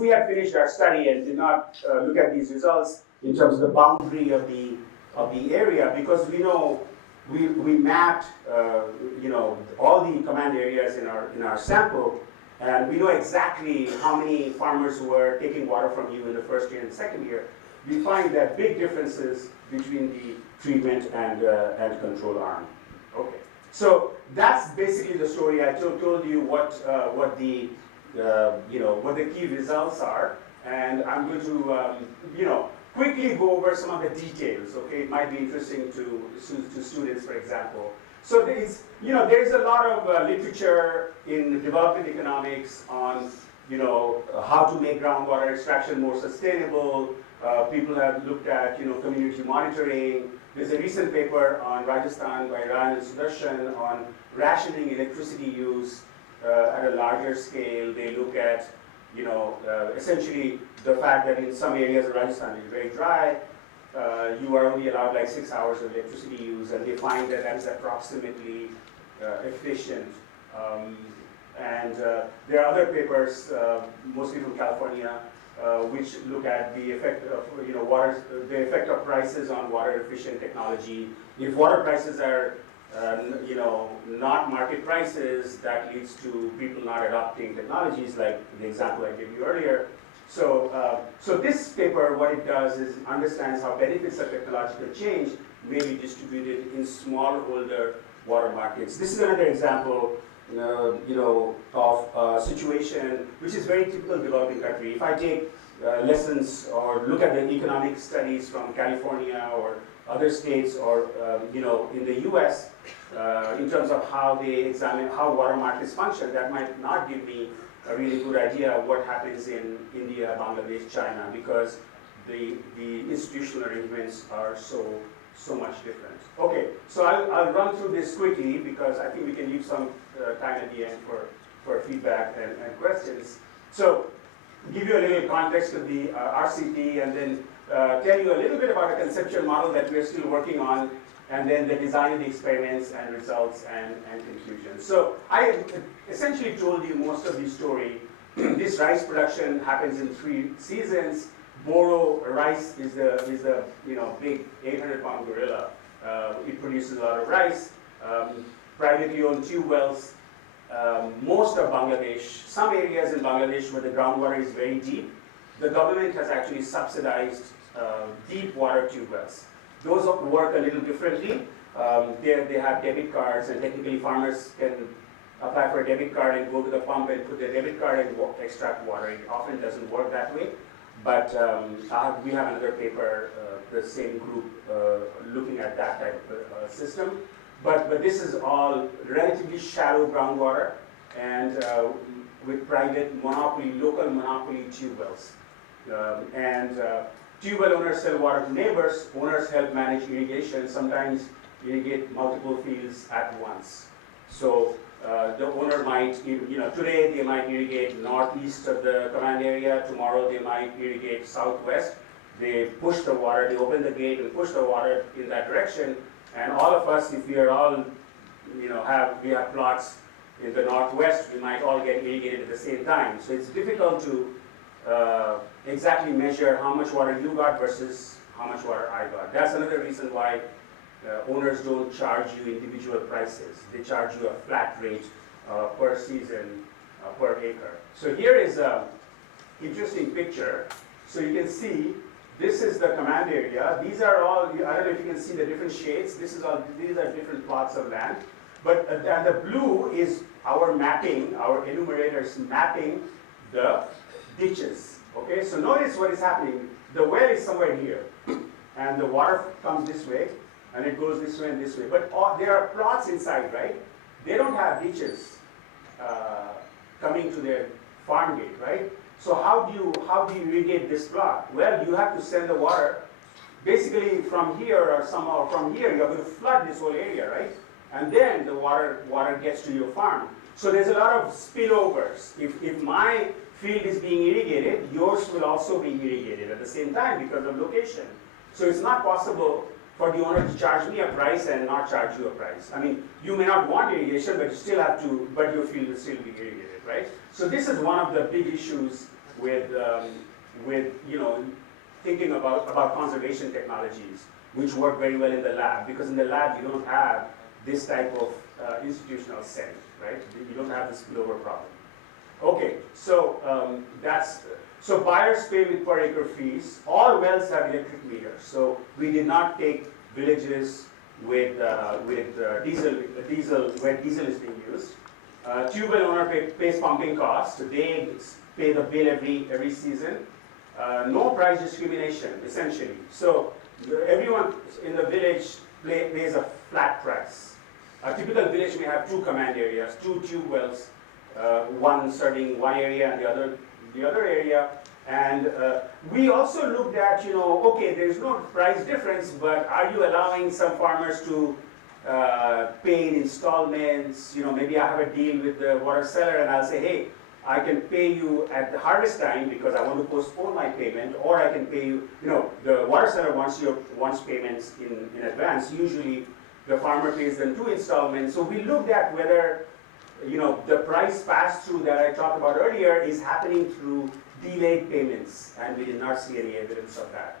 we had finished our study and did not look at these results in terms of the boundary of the area, because we know we mapped all the command areas in our sample, and we know exactly how many farmers were taking water from you in the first year and the second year. We find that big differences between the treatment and control arm. Okay, so that's basically the story. I told you what the key results are, and I'm going to quickly go over some of the details. Okay, it might be interesting to students, for example. So there's a lot of literature in development economics on how to make groundwater extraction more sustainable. People have looked at community monitoring. There's a recent paper on Rajasthan by Ryan and Sudarshan on rationing electricity use at a larger scale. They look at essentially the fact that in some areas of Rajasthan is very dry. You are only allowed like 6 hours of electricity use, and they find that that is approximately efficient. And there are other papers, mostly from California, which look at the effect of the effect of prices on water-efficient technology. If water prices are not market prices, that leads to people not adopting technologies, like the example I gave you earlier. So this paper, what it does is understands how benefits of technological change may be distributed in smallholder water markets. This is another example, of a situation which is very typical developing country. If I take lessons or look at the economic studies from California or other states, or in the U.S., in terms of how they examine how water markets function, that might not give me a really good idea of what happens in India, Bangladesh, China, because the institutional arrangements are so much different. Okay, so I'll run through this quickly because I think we can leave some time at the end for feedback and questions. So give you a little context of the RCT, and then tell you a little bit about a conceptual model that we're still working on, and then the design of the experiments and results and conclusions. So I essentially told you most of the story this rice production happens in 3 seasons. Boro rice is the big 800-pound gorilla. It produces a lot of rice. Privately owned tube wells. Most of Bangladesh, some areas in Bangladesh where the groundwater is very deep, the government has actually subsidized deep water tube wells. Those work a little differently. They have debit cards, and technically farmers can apply for a debit card and go to the pump and put their debit card and extract water. It often doesn't work that way. But we have another paper, the same group, looking at that type of system. But this is all relatively shallow groundwater and with private monopoly, local monopoly tube wells. Tube well owners sell water to neighbors. Owners help manage irrigation, sometimes irrigate multiple fields at once. So the owner might, today they might irrigate northeast of the command area, tomorrow they might irrigate southwest. They push the water, they open the gate and push the water in that direction. And all of us, if we are all, we have plots in the northwest, we might all get irrigated at the same time. So it's difficult to exactly measure how much water you got versus how much water I got. That's another reason why owners don't charge you individual prices. They charge you a flat rate per season, per acre. So here is an interesting picture. So you can see this is the command area. These are all, I don't know if you can see the different shades. These are different plots of land. But the blue is our mapping, our enumerators mapping the ditches. Okay, so notice what is happening. The well is somewhere here, and the water comes this way, and it goes this way and this way. But there are plots inside, right? They don't have ditches coming to their farm gate, right? So how do you irrigate this plot? Well, you have to send the water basically from here or somehow from here. You're going to flood this whole area, right? And then the water gets to your farm. So there's a lot of spillovers. If my field is being irrigated, yours will also be irrigated at the same time because of location. So it's not possible for the owner to charge me a price and not charge you a price. I mean, you may not want irrigation, but you still have to, but your field will still be irrigated, right? So this is one of the big issues with thinking about conservation technologies, which work very well in the lab, because in the lab you don't have this type of institutional setting, right? You don't have this spillover problem. Okay, so so buyers pay with per acre fees. All wells have electric meters, so we did not take villages with diesel where diesel is being used. Tube well owner pays pumping costs. They pay the bill every season. No price discrimination, essentially. So everyone in the village pays a flat price. A typical village may have 2 command areas, 2 tube wells, one serving one area and the other area. And we also looked at, okay, there's no price difference, but are you allowing some farmers to pay in installments? Maybe I have a deal with the water seller and I'll say, hey, I can pay you at the harvest time because I want to postpone my payment, or I can pay you, the water seller wants payments in advance. Usually the farmer pays them 2 installments. So we looked at whether, the price pass-through that I talked about earlier is happening through delayed payments, and we did not see any evidence of that.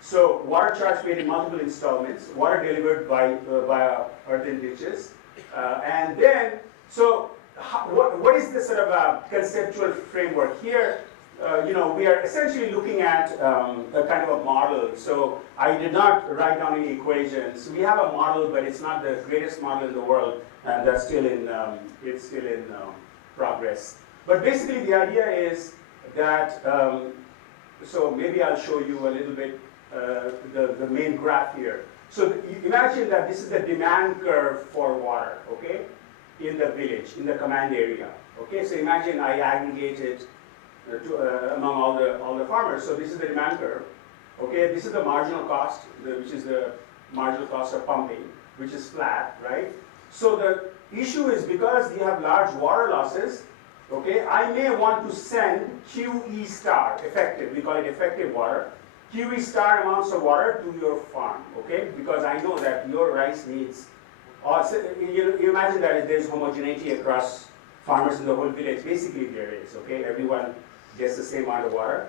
So water charge paid in multiple installments, water delivered via earthen ditches, and then, so what is the sort of conceptual framework here? We are essentially looking at a kind of a model. So I did not write down any equations. We have a model, but it's not the greatest model in the world, and that's still in progress. But basically, the idea is that. So maybe I'll show you a little bit the main graph here. So imagine that this is the demand curve for water, okay, in the village, in the command area. Okay, so imagine I aggregated among all the farmers. So this is the demand curve. Okay, this is the marginal cost, which is the marginal cost of pumping, which is flat, right? So the issue is because you have large water losses. Okay, I may want to send QE star, effective, we call it effective water, QE star amounts of water to your farm, okay? Because I know that your rice needs, you imagine that there's homogeneity across farmers in the whole village. Basically there is, okay? Everyone gets the same amount of water,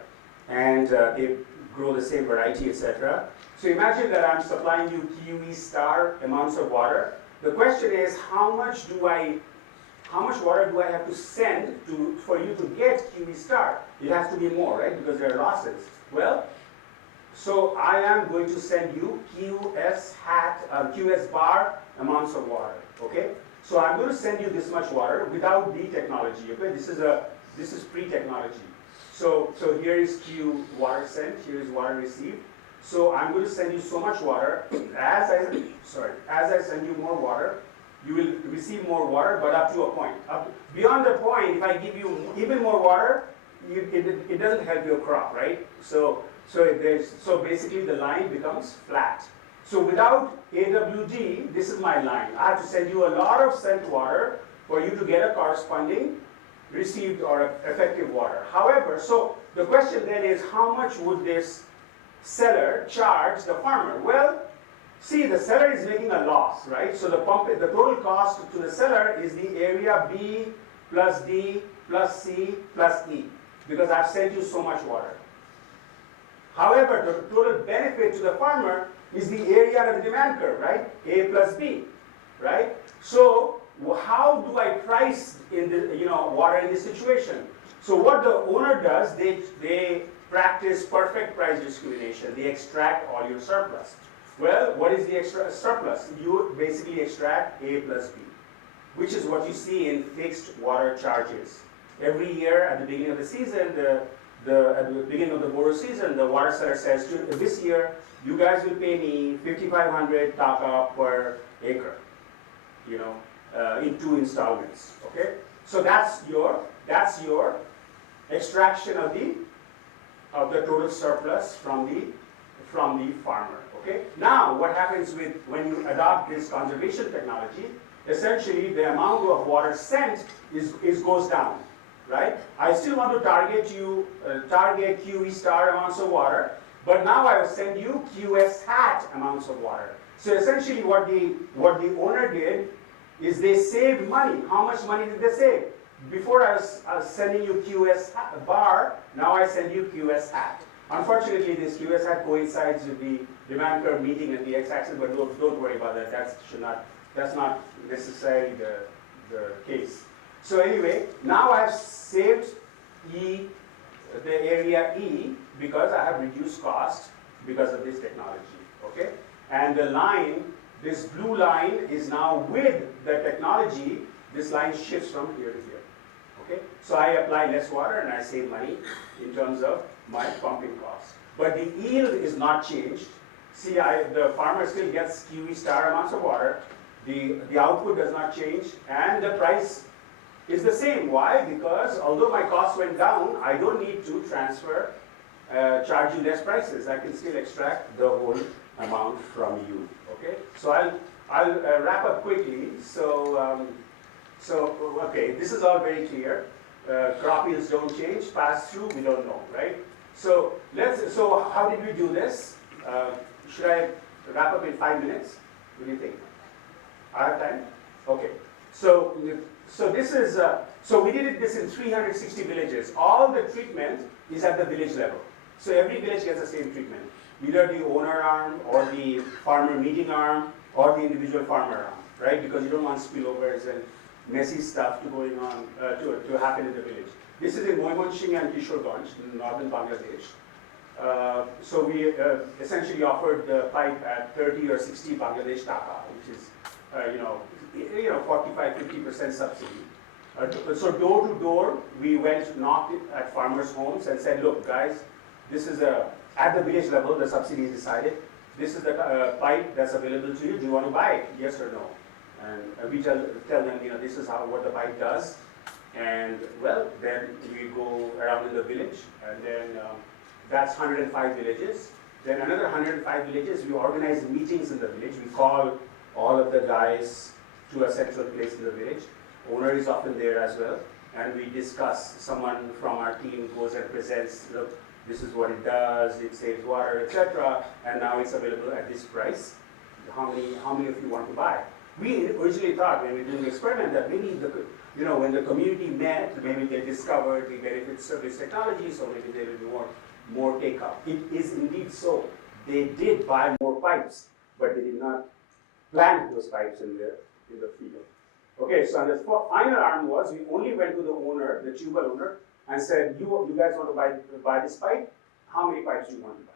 and they grow the same variety, etc. So imagine that I'm supplying you Kiwi star amounts of water. The question is, how much water do I have to send for you to get Kiwi star? It has to be more, right? Because there are losses. Well, so I am going to send you QS bar amounts of water, okay? So I'm going to send you this much water without the technology, okay? This is pre-technology. So here is Q water sent, here is water received. So I'm going to send you so much water. As I send you more water, you will receive more water, but up to a point. Beyond the point, if I give you even more water, it doesn't help your crop, right? So basically the line becomes flat. So without AWD, this is my line. I have to send you a lot of sent water for you to get a corresponding received or effective water. However, so the question then is, how much would this seller charge the farmer? Well, see, the seller is making a loss, right? So the total cost to the seller is the area B plus D plus C plus E, because I've sent you so much water. However, the total benefit to the farmer is the area of the demand curve, right? A plus B, right? So how do I price in the water in this situation? So what the owner does, they practice perfect price discrimination. They extract all your surplus. Well, what is the extra surplus? You basically extract A plus B, which is what you see in fixed water charges. Every year at the beginning of the season, at the beginning of the borrow season, the water seller says, this year, you guys will pay me 5,500 taka per acre, in 2 installments, okay? So that's your extraction of the total surplus from the farmer, okay? Now, what happens when you adopt this conservation technology? Essentially, the amount of water sent goes down, right? I still want to target QE star amounts of water, but now I will send you QS hat amounts of water. So essentially, what the owner did is they saved money. How much money did they save? Before I was sending you QS bar, now I send you QS hat. Unfortunately, this QS hat coincides with the demand curve meeting at the x-axis, but don't worry about that. That's not necessarily the case. So anyway, now I have saved the area E because I have reduced cost because of this technology. Okay, and the line, this blue line, is now with the technology. This line shifts from here to here. Okay, so I apply less water and I save money in terms of my pumping cost. But the yield is not changed. See, the farmer still gets QE star amounts of water. The output does not change, and the price is the same. Why? Because although my cost went down, I don't need to charge you less prices. I can still extract the whole amount from you. Okay, so I'll wrap up quickly. Okay, this is all very clear. Crop yields don't change. Pass through, we don't know, right? So how did we do this? Should I wrap up in 5 minutes? What do you think? I have time? Okay. So this is we did this in 360 villages. All the treatment is at the village level. So every village gets the same treatment, either the owner arm or the farmer meeting arm or the individual farmer arm, right? Because you don't want spillovers and messy stuff to happen in the village. This is in Moimonshing and Kishoreganj in northern Bangladesh. So we essentially offered the pipe at 30 or 60 Bangladesh taka, which is 45-50% subsidy. So door to door, we knocked at farmers' homes and said, look, guys, this is at the village level, the subsidy is decided. This is the pipe that's available to you. Do you want to buy it? Yes or no? And we tell them, this is what the pipe does. And well, then we go around in the village, and then that's 105 villages. Then another 105 villages, we organize meetings in the village. We call all of the guys to a central place in the village. Owner is often there as well, and we discuss. Someone from our team goes and presents, look, this is what it does, it saves water, etc., and now it's available at this price. How many of you want to buy? We originally thought when we were doing the experiment that maybe when the community met, maybe they discovered the benefits of this technology, so maybe there will be more take-up. It is indeed so. They did buy more pipes, but they did not plant those pipes in the field. Okay, so the final arm was we only went to the owner, the tubal owner, and said, you guys want to buy this pipe? How many pipes do you want to buy?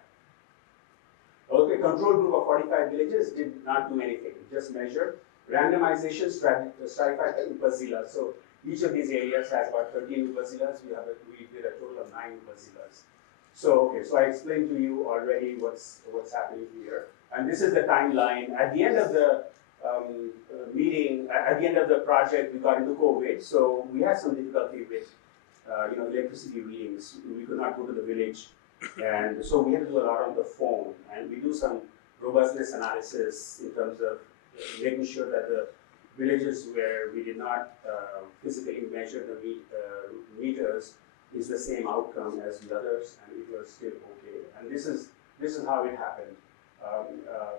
Okay, control group of 45 villages did not do anything, just measured. Randomization stratified by upazila. So each of these areas has about 13 upazilas. We did a total of 9 upazilas. So I explained to you already what's happening here. And this is the timeline. At the end of the meeting, at the end of the project, we got into COVID. So we had some difficulty with electricity readings. We could not go to the village. And so we had to do a lot on the phone. And we do some robustness analysis in terms of making sure that the villages where we did not physically measure the meters is the same outcome as the others, and it was still okay. And this is how it happened.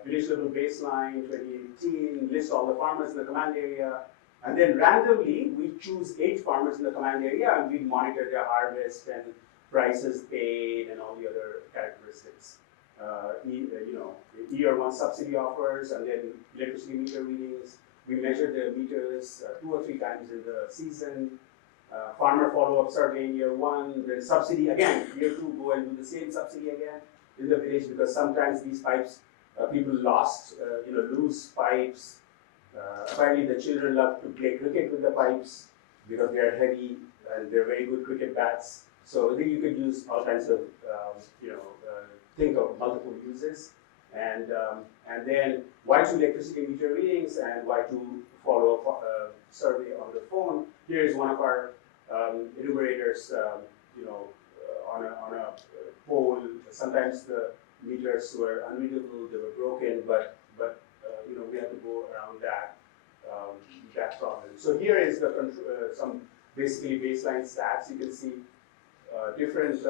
Village level baseline 2018, list all the farmers in the command area, and then randomly we choose 8 farmers in the command area and we monitor their harvest and prices paid and all the other characteristics. Year 1 subsidy offers, and then electricity meter readings. We measure the meters 2 or 3 times in the season. Farmer follow-up survey in year 1, then subsidy again. Year 2, go and do the same subsidy again in the village, because sometimes these pipes, people lose pipes. Apparently the children love to play cricket with the pipes because they are heavy and they're very good cricket bats. So then you could use all kinds of, think of multiple uses. And then Y2 electricity meter readings and Y2 follow-up survey on the phone. Here is one of our enumerators, on a pole. Sometimes the meters were unreadable, they were broken, but we had to go around that problem. So here is the some basically baseline stats. You can see different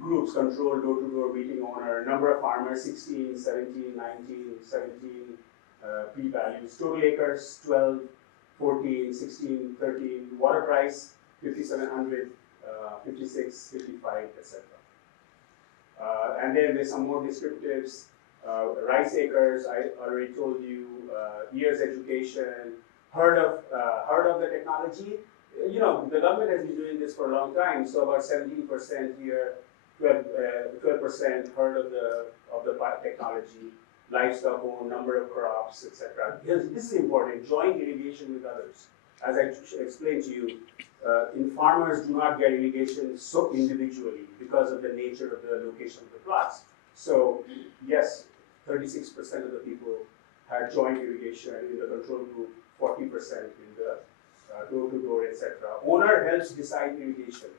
groups: control, door-to-door, meeting owner, number of farmers 16, 17, 19, 17, p-values, total acres 12, 14, 16, 13, water price 5,700, 56, 55, etc. And then there's some more descriptives. Rice acres, I already told you. Years education, heard of the technology. The government has been doing this for a long time. So about 17% here, 12% heard of the biotechnology, livestock owned, number of crops, etc. This is important. Joint irrigation with others. As I explained to you, farmers do not get irrigation so individually because of the nature of the location of the plots. So yes, 36% of the people had joint irrigation in the control group, 40% in the door-to-door, etc. Owner helps decide irrigation.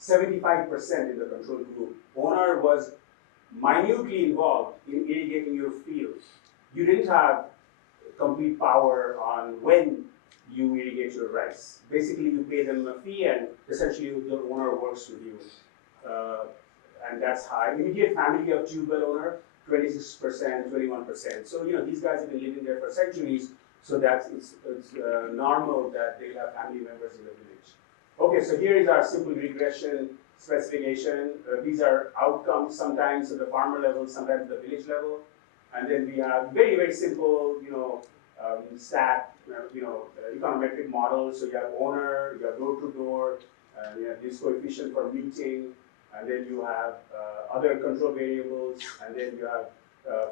75% in the control group. Owner was minutely involved in irrigating your fields. You didn't have complete power on when you irrigate your rice. Basically, you pay them a fee, and essentially the owner works with you. And that's high. Immediate family of tubal owner, 26%, 21%. So these guys have been living there for centuries. So it's normal that they have family members in the village. Okay, so here is our simple regression specification. These are outcomes, sometimes at the farmer level, sometimes at the village level. And then we have very, very simple, stat, econometric models. So you have owner, you have door-to-door, you have this coefficient for meeting, and then you have other control variables, and then you have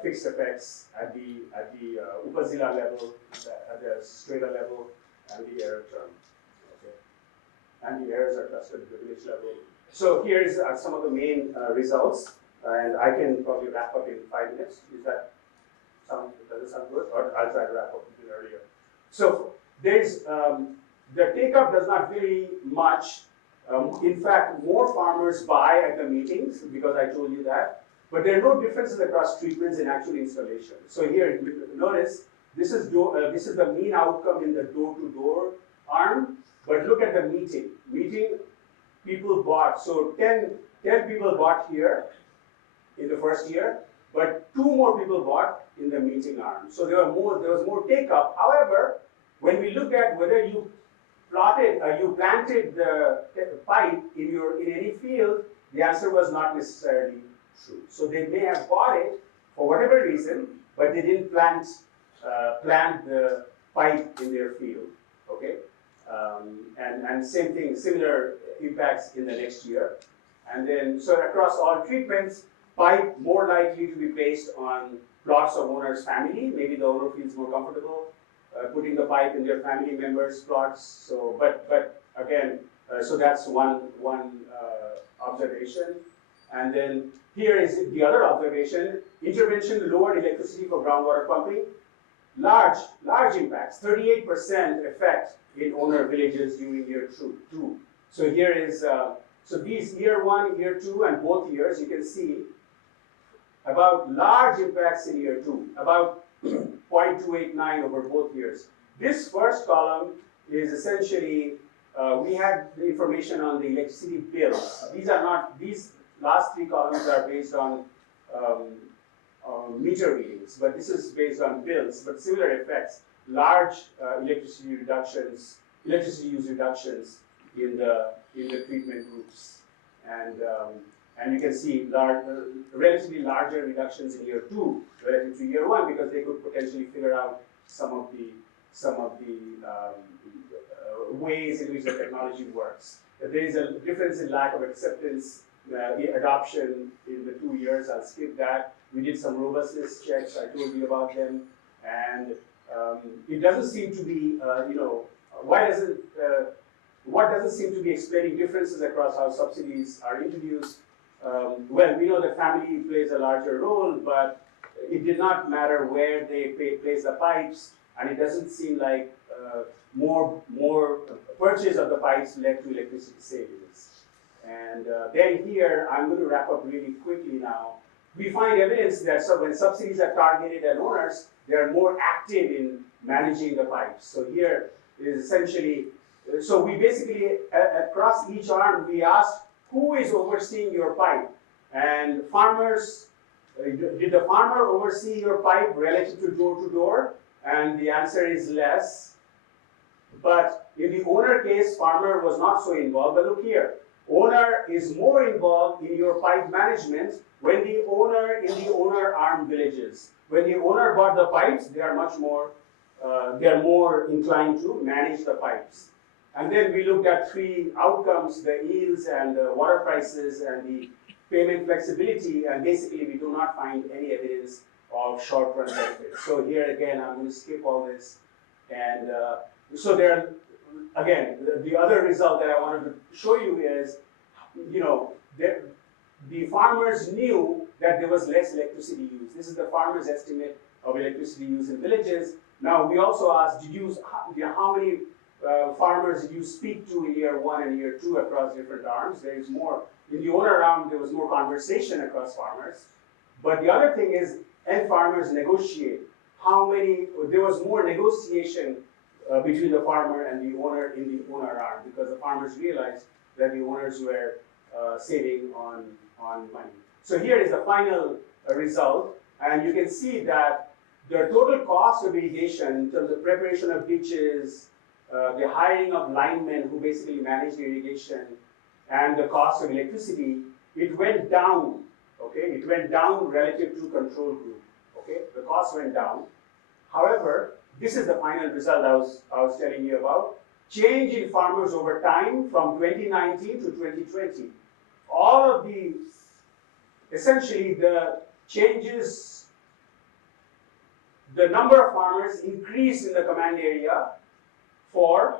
fixed effects at the upazila level, at the strata level, and the error term. Okay, and the errors are clustered at the village level. So here is some of the main results, and I can probably wrap up in 5 minutes. Does it sound good? Or I'll try to wrap up a bit earlier. So there's the take-up does not vary much. In fact, more farmers buy at the meetings because I told you that. But there are no differences across treatments in actual installation. So here, notice this is the mean outcome in the door-to-door arm. But look at the meeting. Meeting, people bought. So 10 people bought here in the first year, but 2 more people bought in the meeting arm. So there was more take-up. However, when we look at whether you you planted the pipe in any field, the answer was not necessarily true. So they may have bought it for whatever reason, but they didn't plant the pipe in their field. Okay, and same thing, similar impacts in the next year. And then, so across all treatments, pipe more likely to be placed on plots of owner's family. Maybe the owner feels more comfortable putting the pipe in their family members' plots. So, but again, so that's one observation. And then here is the other observation: intervention lowered electricity for groundwater pumping. Large impacts. 38% effect in owner villages during year two. So here is so these year 1, year 2, and both years, you can see about large impacts in year 2, about 0.289 over both years. This first column is essentially, we had the information on the electricity bills. These last 3 columns are based on meter readings, but this is based on bills, but similar effects, large electricity use reductions in the treatment groups, and you can see relatively larger reductions in year 2 relative to year 1 because they could potentially figure out some of the ways in which the technology works. There is a difference in lack of acceptance, adoption in the 2 years. I'll skip that. We did some robustness checks. I told you about them, and it doesn't seem to be, what doesn't seem to be explaining differences across how subsidies are introduced? Well, we know that family plays a larger role, but it did not matter where they place the pipes, and it doesn't seem like more purchase of the pipes led to electricity savings. And then here, I'm going to wrap up really quickly now. We find evidence that when subsidies are targeted at owners, they are more active in managing the pipes. So here is essentially, so we basically, across each arm, we asked, who is overseeing your pipe? And farmers, did the farmer oversee your pipe relative to door? And the answer is less. But in the owner case, farmer was not so involved. But look here, owner is more involved in your pipe management when the owner in the owner arm villages. When the owner bought the pipes, they are much more, they are more inclined to manage the pipes. And then we looked at 3 outcomes: the yields and the water prices and the payment flexibility. And basically, we do not find any evidence of short-run benefits. So here again, I'm going to skip all this. And so there, again, the other result that I wanted to show you is, the farmers knew that there was less electricity use. This is the farmer's estimate of electricity use in villages. Now, we also asked, how many farmers did you speak to in year 1 and year 2 across different arms? There is more. In the owner arm, there was more conversation across farmers. But the other thing is, and farmers negotiate. There was more negotiation between the farmer and the owner in the owner arm, because the farmers realized that the owners were saving on money. So here is the final result, and you can see that the total cost of irrigation in terms of preparation of ditches, the hiring of linemen who basically manage the irrigation, and the cost of electricity, it went down. Okay, it went down relative to control group. Okay, the cost went down. However, this is the final result I was telling you about. Change in farmers over time from 2019 to 2020. All of the, essentially the changes, the number of farmers increased in the command area for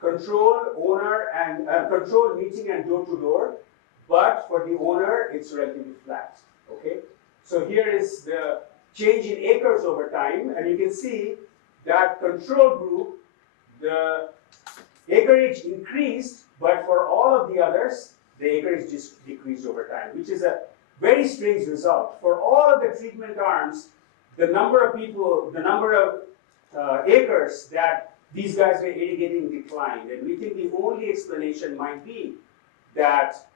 control, owner, and control, meeting, and door-to-door, but for the owner, it's relatively flat. Okay, so here is the change in acres over time, and you can see that control group, the acreage increased, but for all of the others, the acreage just decreased over time, which is a very strange result. For all of the treatment arms, the number of people, the number of acres that these guys were irrigating declined, and we think the only explanation might be that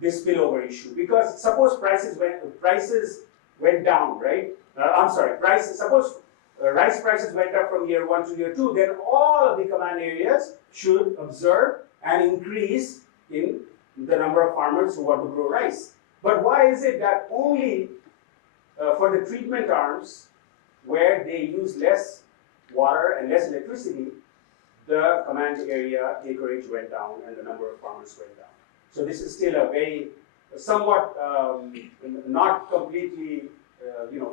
this spillover issue, because suppose prices went down, right? Suppose rice prices went up from year 1 to year 2, then all of the command areas should observe an increase in the number of farmers who want to grow rice. But why is it that only for the treatment arms, where they use less water and less electricity, the command area acreage went down and the number of farmers went down? So this is still a very, somewhat not completely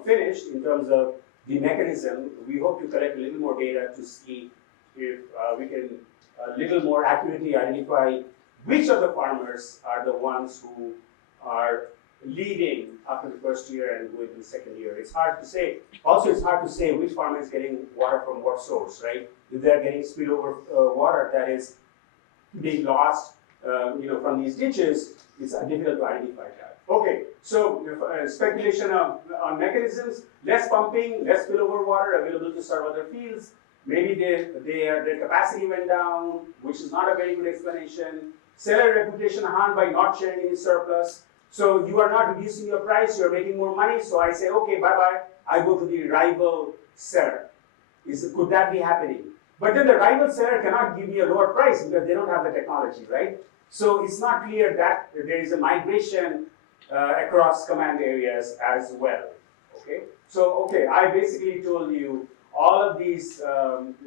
finished in terms of the mechanism. We hope to collect a little more data to see if we can a little more accurately identify which of the farmers are the ones who are leading after the first year and going to the second year. It's hard to say. Also, it's hard to say which farmer is getting water from what source, right? If they're getting spillover water that is being lost, from these ditches, it's difficult to identify that. Okay, so speculation on mechanisms: less pumping, less spillover water available to serve other fields. Maybe their capacity went down, which is not a very good explanation. Seller reputation harmed by not sharing any surplus. So you are not reducing your price, you're making more money. So I say, okay, bye-bye. I go to the rival seller. Could that be happening? But then the rival seller cannot give me a lower price because they don't have the technology, right? So it's not clear that there is a migration across command areas as well. Okay. So I basically told you all of these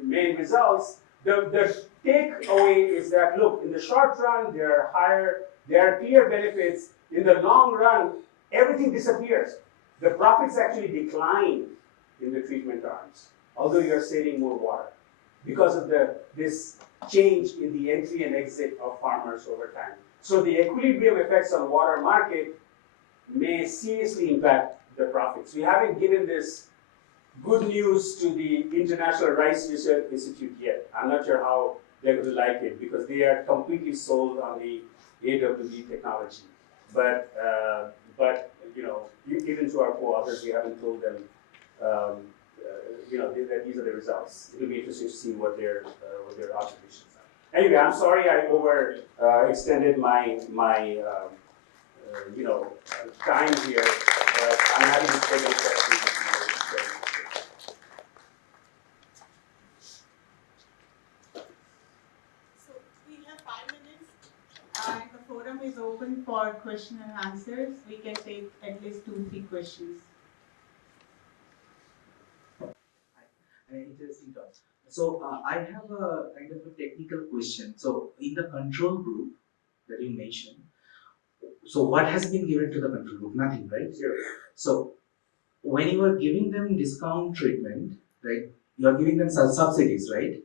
main results. The takeaway is that, look, in the short run, there are clear benefits. In the long run, everything disappears. The profits actually decline in the treatment arms, although you're saving more water, because of this change in the entry and exit of farmers over time. So the equilibrium effects on water market may seriously impact the profits. We haven't given this good news to the International Rice Research Institute yet. I'm not sure how they're going to like it because they are completely sold on the AWD technology. But even to our co-authors, we haven't told them, that these are the results. It'll be interesting to see what their observations are. Anyway, I'm sorry I extended my time here, but I'm happy to take any questions. So we have 5 minutes and the forum is open for question and answers. We can take at least 2-3 questions. An interesting talk. So I have a kind of a technical question. So in the control group that you mentioned, so what has been given to the control group? Nothing, right? Zero. So when you are giving them discount treatment, right, you are giving them subsidies, right?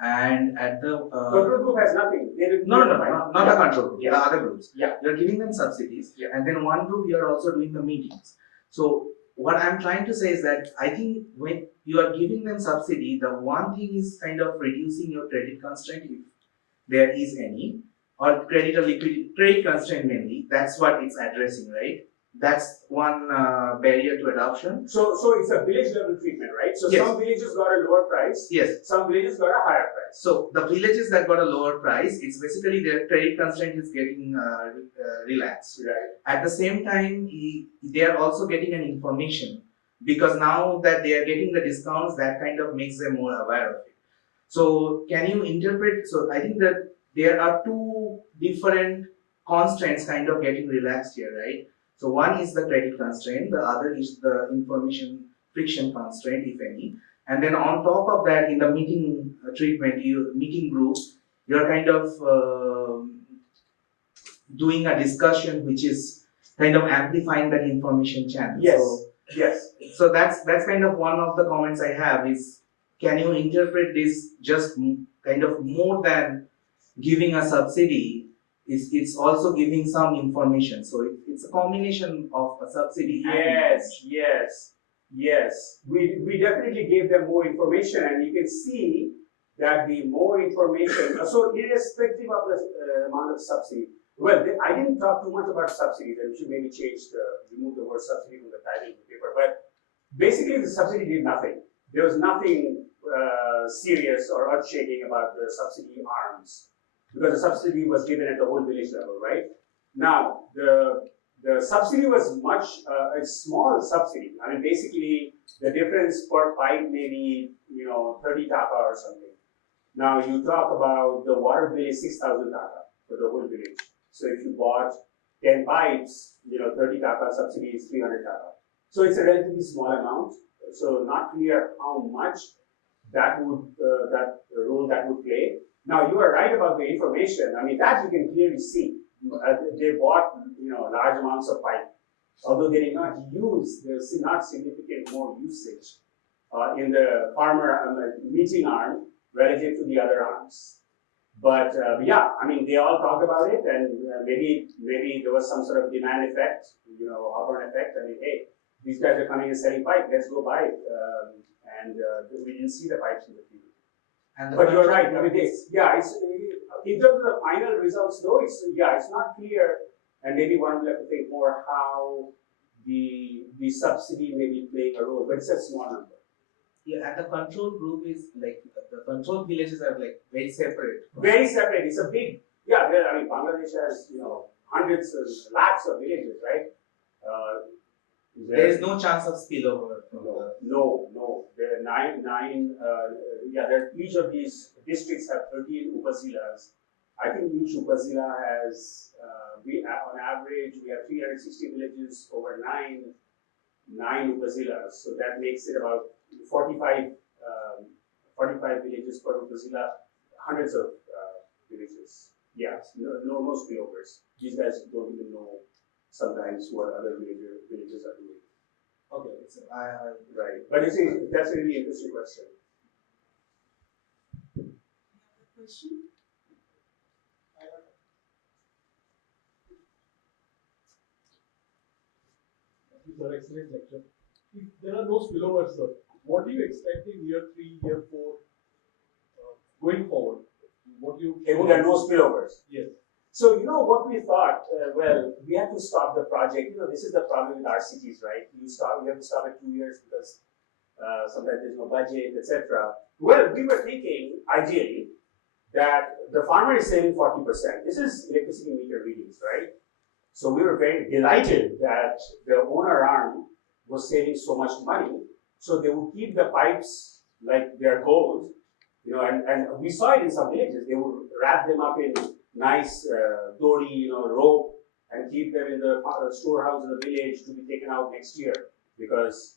And at the control group has nothing. not the control group. Yeah. The other groups. Yeah. You are giving them subsidies, and then one group you are also doing the meetings. So what I'm trying to say is that I think when you are giving them subsidy, the one thing is kind of reducing your credit constraint if there is any, or credit or liquidity credit constraint mainly. That's what it's addressing, right? That's one barrier to adoption. So it's a village level treatment, right? So Yes. Some villages got a lower price. Yes. Some villages got a higher price. So the villages that got a lower price, it's basically their credit constraint is getting relaxed. Right. At the same time, they are also getting an information, because now that they are getting the discounts, that kind of makes them more aware of it. So can you interpret? So I think that there are two different constraints kind of getting relaxed here, right? So one is the credit constraint, the other is the information friction constraint, if any. And then on top of that, in the meeting meeting group, you're kind of doing a discussion which is kind of amplifying that information channel. Yes. Yes. So that's kind of one of the comments I have is, can you interpret this just kind of more than giving a subsidy? It's also giving some information. So it's a combination of a subsidy. Yes. We definitely gave them more information, and you can see that the more information. So irrespective of the amount of subsidy. Well, I didn't talk too much about subsidies, and we should maybe remove the word subsidy from the title of the paper. But basically, the subsidy did nothing. There was nothing serious or earth-shaking about the subsidy arms, because the subsidy was given at the whole village level, right? Now, the the subsidy was a small subsidy. I mean, basically, the difference per pipe may be, 30 taka or something. Now, you talk about the water bill is 6,000 taka for the whole village. So, if you bought 10 pipes, 30 taka subsidy is 300 taka. So, it's a relatively small amount. So, not clear how much that role that would play. Now, you are right about the information. I mean, that you can clearly see. They bought, large amounts of pipe. Although they did not use, there's not significant more usage in the farmer meeting arm relative to the other arms. But yeah, I mean, they all talked about it, and maybe there was some sort of demand effect, upward effect. I mean, hey, these guys are coming and selling pipe. Let's go buy it. And we didn't see the pipes in the field. But you're right. I mean, it's in terms of the final results, though, it's not clear, and maybe one will have to think more how the subsidy may be playing a role, but it's a small number. Yeah, and the control group is like the control villages are like very separate. Very separate. It's a big, Bangladesh has, hundreds of lakhs of villages, right? There is no chance of spillover. No. There are nine. Each of these districts have 13 upazilas. I think each upazila has, on average, we have 360 villages over nine upazilas. So that makes it about 45 villages per upazila, hundreds of villages. Yeah, no spillovers. These guys don't even know sometimes what other villages are doing. Okay, so right. But that's a really interesting question. Question? These are excellent lecture. If there are no spillovers, sir, what do you expect in year 3, year 4, going forward? What do you? If there are no spillovers. Yes. So, what we thought, we have to stop the project. This is the problem with our cities, right? We have to stop it 2 years because sometimes there's no budget, etc. Well, we were thinking, ideally, that the farmer is saving 40%. This is electricity meter readings, right? So we were very delighted that the owner arm was saving so much money. So they would keep the pipes like they're gold, and we saw it in some villages. They would wrap them up in nice dori, rope, and keep them in the storehouse of the village to be taken out next year because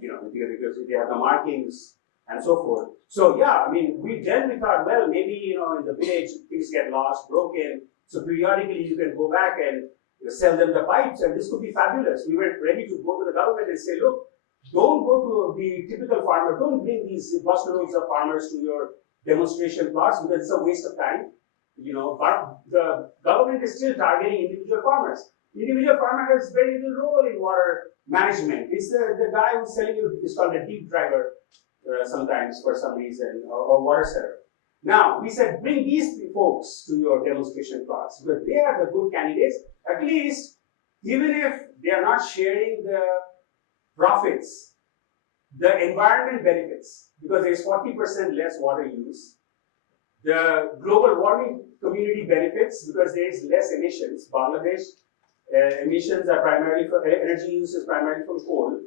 because they have the markings and so forth. So yeah, I mean, we thought, well, maybe in the village things get lost, broken. So periodically you can go back and sell them the pipes, and this could be fabulous. We were ready to go to the government and say, look, don't go to the typical farmer. Don't bring these busloads of farmers to your demonstration plots because it's a waste of time. But the government is still targeting individual farmers. Individual farmer has very little role in water management. It's the guy who's selling you, it's called a deep driver sometimes for some reason, or water seller. Now, we said, bring these folks to your demonstration plots because they are the good candidates. At least, even if they are not sharing the profits, the environment benefits because there is 40% less water use. The global warming community benefits because there is less emissions. Bangladesh emissions are primarily from energy use is primarily from coal,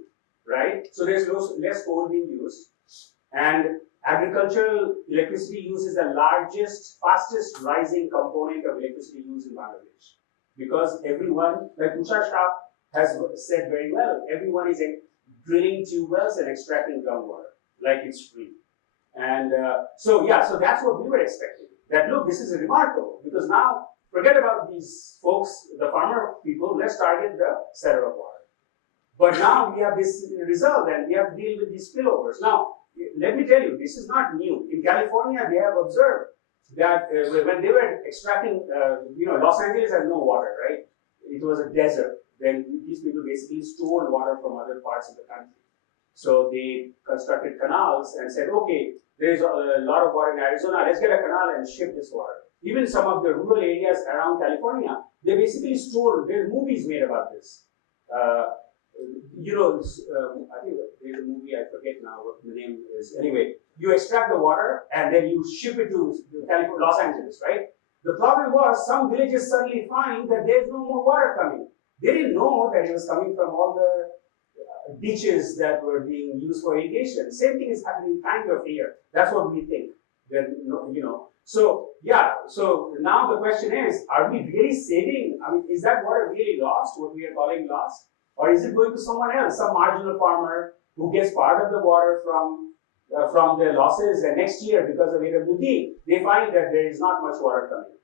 right? So there's less coal being used, and agricultural electricity use is the largest, fastest rising component of electricity use in Bangladesh because everyone, like Usha Shah has said very well, everyone is drilling tube wells and extracting groundwater like it's free. And so that's what we were expecting. That look, this is remarkable because now forget about these folks, the farmer people. Let's target the seller of water. But now we have this result, and we have to deal with these spillovers. Now, let me tell you, this is not new. In California, they have observed that when they were extracting, Los Angeles has no water, right? It was a desert. Then these people basically stored water from other parts of the country. So they constructed canals and said, okay, there is a lot of water in Arizona. Let's get a canal and ship this water. Even some of the rural areas around California, they basically store. There's movies made about this. I think there's a movie, I forget now what the name is. Anyway, you extract the water and then you ship it to Los Angeles, right? The problem was some villages suddenly find that there's no more water coming. They didn't know that it was coming from all the ditches that were being used for irrigation. Same thing is happening kind of here. That's what we think. That, so yeah, so now the question is, are we really saving? I mean, is that water really lost, what we are calling lost? Or is it going to someone else, some marginal farmer who gets part of the water from their losses, and next year, because of AWD, they find that there is not much water coming.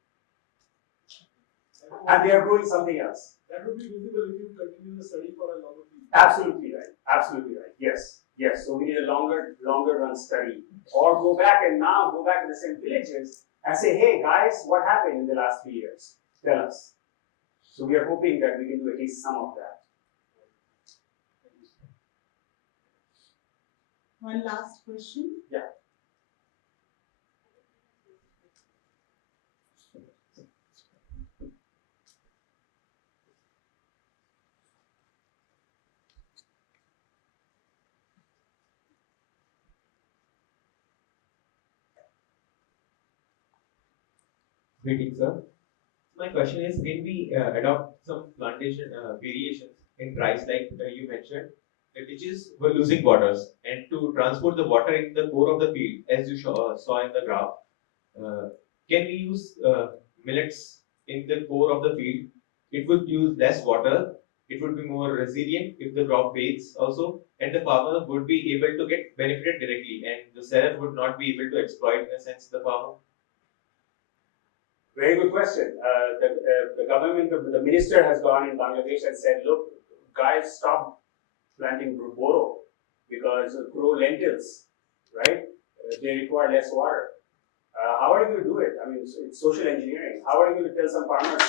And they are growing something else. That would be visible if you continue the study for a longer period. Absolutely right. Absolutely right. Yes. Yes. So we need a longer run study, or go back to the same villages and say, hey guys, what happened in the last 3 years? Tell us. So we are hoping that we can do at least some of that. One last question. Yeah. Greetings, sir. My question is, can we adopt some plantation variations in price, like you mentioned, the ditches were losing waters, and to transport the water in the core of the field, as you saw in the graph, uh, can we use millets in the core of the field? It would use less water. It would be more resilient if the crop fades also, and the farmer would be able to get benefited directly, and the seller would not be able to exploit, in a sense, the farmer. Very good question. The government, the minister has gone in Bangladesh and said, look, guys, stop planting boro because grow lentils, right? They require less water. How are you going to do it? I mean, it's social engineering. How are you going to tell some farmers,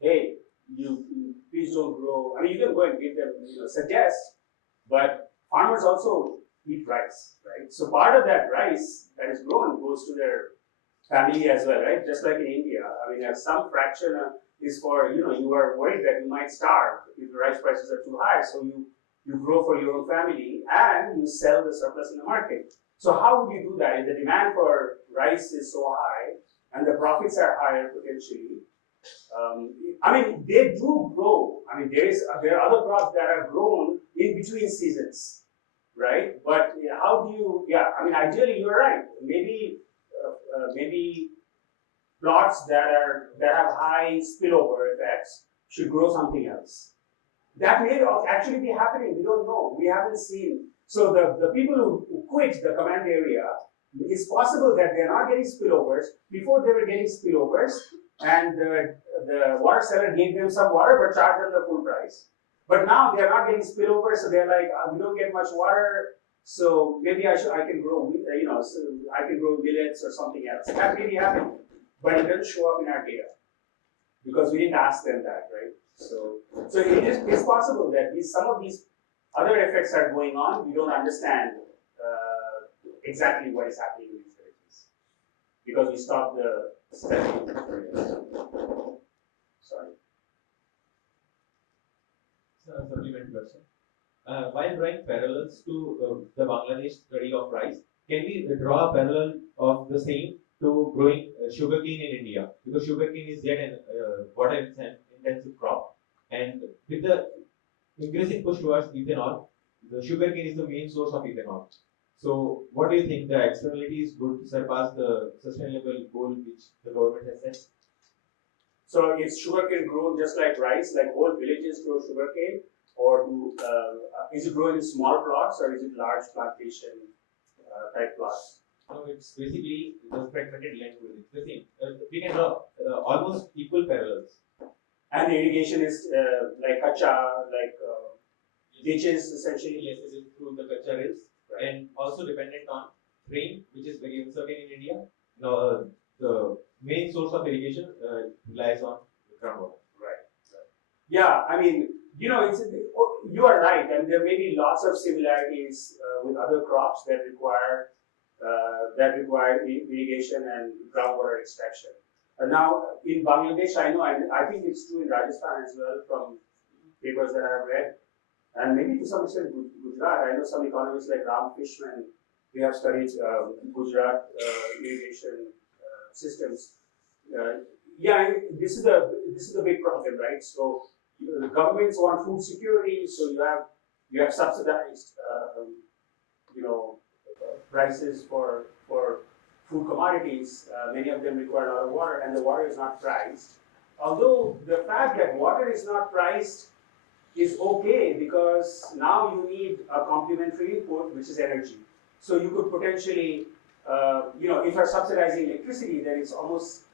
hey, you please don't grow? I mean, you can go and give them, suggest, but farmers also eat rice, right? So part of that rice that is grown goes to their family as well, right? Just like in India. I mean, some fraction is for, you are worried that you might starve if the rice prices are too high. So you grow for your own family and you sell the surplus in the market. So how would you do that? If the demand for rice is so high and the profits are higher potentially, I mean, they do grow. I mean, there are other crops that are grown in between seasons, right? But how do you, I mean, ideally you're right. Maybe plots that have high spillover effects should grow something else. That may actually be happening. We don't know. We haven't seen. So the people who quit the command area, it's possible that they're not getting spillovers. Before they were getting spillovers, and the water seller gave them some water but charged them the full price. But now they're not getting spillovers, so they're like, we don't get much water. So maybe I can grow, so I can grow millets or something else. That may be happening, but it doesn't show up in our data because we didn't ask them that, right? So it's possible that some of these other effects are going on. We don't understand exactly what is happening in these villages because we stopped the study. Sorry. Supplementary question. While drawing parallels to the Bangladesh study of rice, can we draw a parallel of the same to growing sugarcane in India? Because sugarcane is yet an water-intensive crop, and with the increasing push towards ethanol, the sugarcane is the main source of ethanol. So, what do you think the externalities would surpass the sustainable goal which the government has set? So, is sugarcane grown just like rice, like whole villages grow sugarcane? Or is it grown in small plots or is it large plantation type plots? No, it's basically the fragmented land. It's the same. We can draw almost equal parallels. And the irrigation is like kacha, like ditches essentially? Yes, it is through the kacha rails, right. And also dependent on rain, which is very uncertain in India. Now, the main source of irrigation relies on groundwater. Right. Yeah, I mean, you are right, and there may be lots of similarities with other crops that require irrigation and groundwater extraction. Now, in Bangladesh, I know, I think it's true in Rajasthan as well from papers that I've read, and maybe to some extent Gujarat. I know some economists like Ram Fishman, they have studied Gujarat irrigation systems. This is the big problem, right? So the governments want food security, so you have subsidized prices for food commodities. Many of them require a lot of water, and the water is not priced. Although the fact that water is not priced is okay, because now you need a complementary input, which is energy. So you could potentially, if you're subsidizing electricity, then it's almost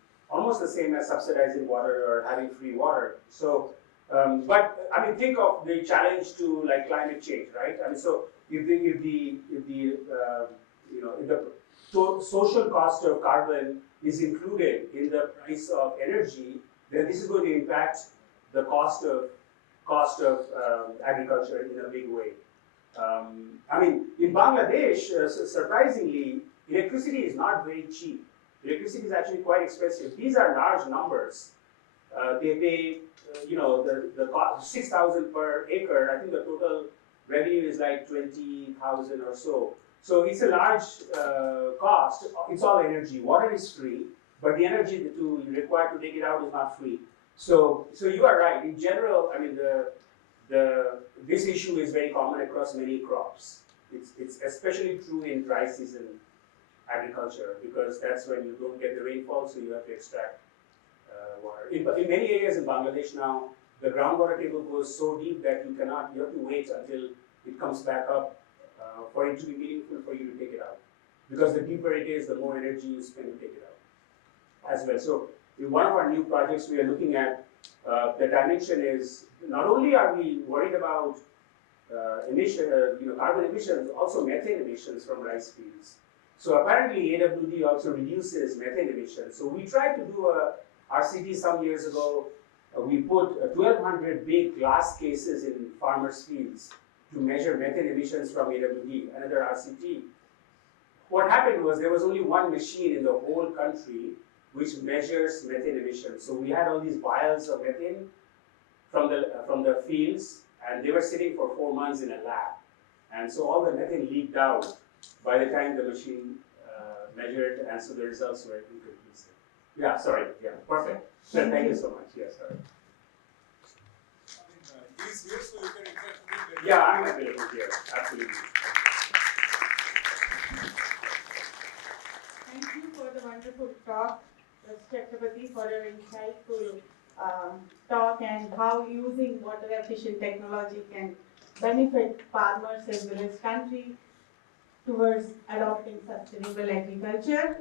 the same as subsidizing water or having free water. So, but I mean, think of the challenge to like climate change, right? I mean, so if the social cost of carbon is included in the price of energy, then this is going to impact the cost of agriculture in a big way. I mean, in Bangladesh, surprisingly, electricity is not very cheap. Electricity is actually quite expensive. These are large numbers. They pay, the cost 6,000 per acre. I think the total revenue is like 20,000 or so. So it's a large cost. It's all energy. Water is free, but the energy required to take it out is not free. So you are right. In general, I mean, this issue is very common across many crops. It's especially true in dry season agriculture, because that's when you don't get the rainfall, so you have to extract water. In many areas in Bangladesh now, the groundwater table goes so deep that you have to wait until it comes back up for it to be meaningful for you to take it out. Because the deeper it is, the more energy you spend to take it out as well. So in one of our new projects we are looking at, the dimension is, not only are we worried about carbon emissions, also methane emissions from rice fields. So apparently AWD also reduces methane emissions. So we tried to do a RCT some years ago. We put 1,200 big glass cases in farmers' fields to measure methane emissions from AWD, another RCT. What happened was there was only one machine in the whole country which measures methane emissions. So we had all these vials of methane from the fields, and they were sitting for 4 months in a lab. And so all the methane leaked out by the time the machine measured, and so the results were inconclusive. Yeah, sorry. Yeah, perfect. Thank you so much. Yeah, sorry. He's here, so you can interact with him. Yeah, I'm available here. Absolutely. Thank you for the wonderful talk, Mr. Chakravorty, for your insightful talk and how using water efficient technology can benefit farmers as well as country towards adopting sustainable agriculture.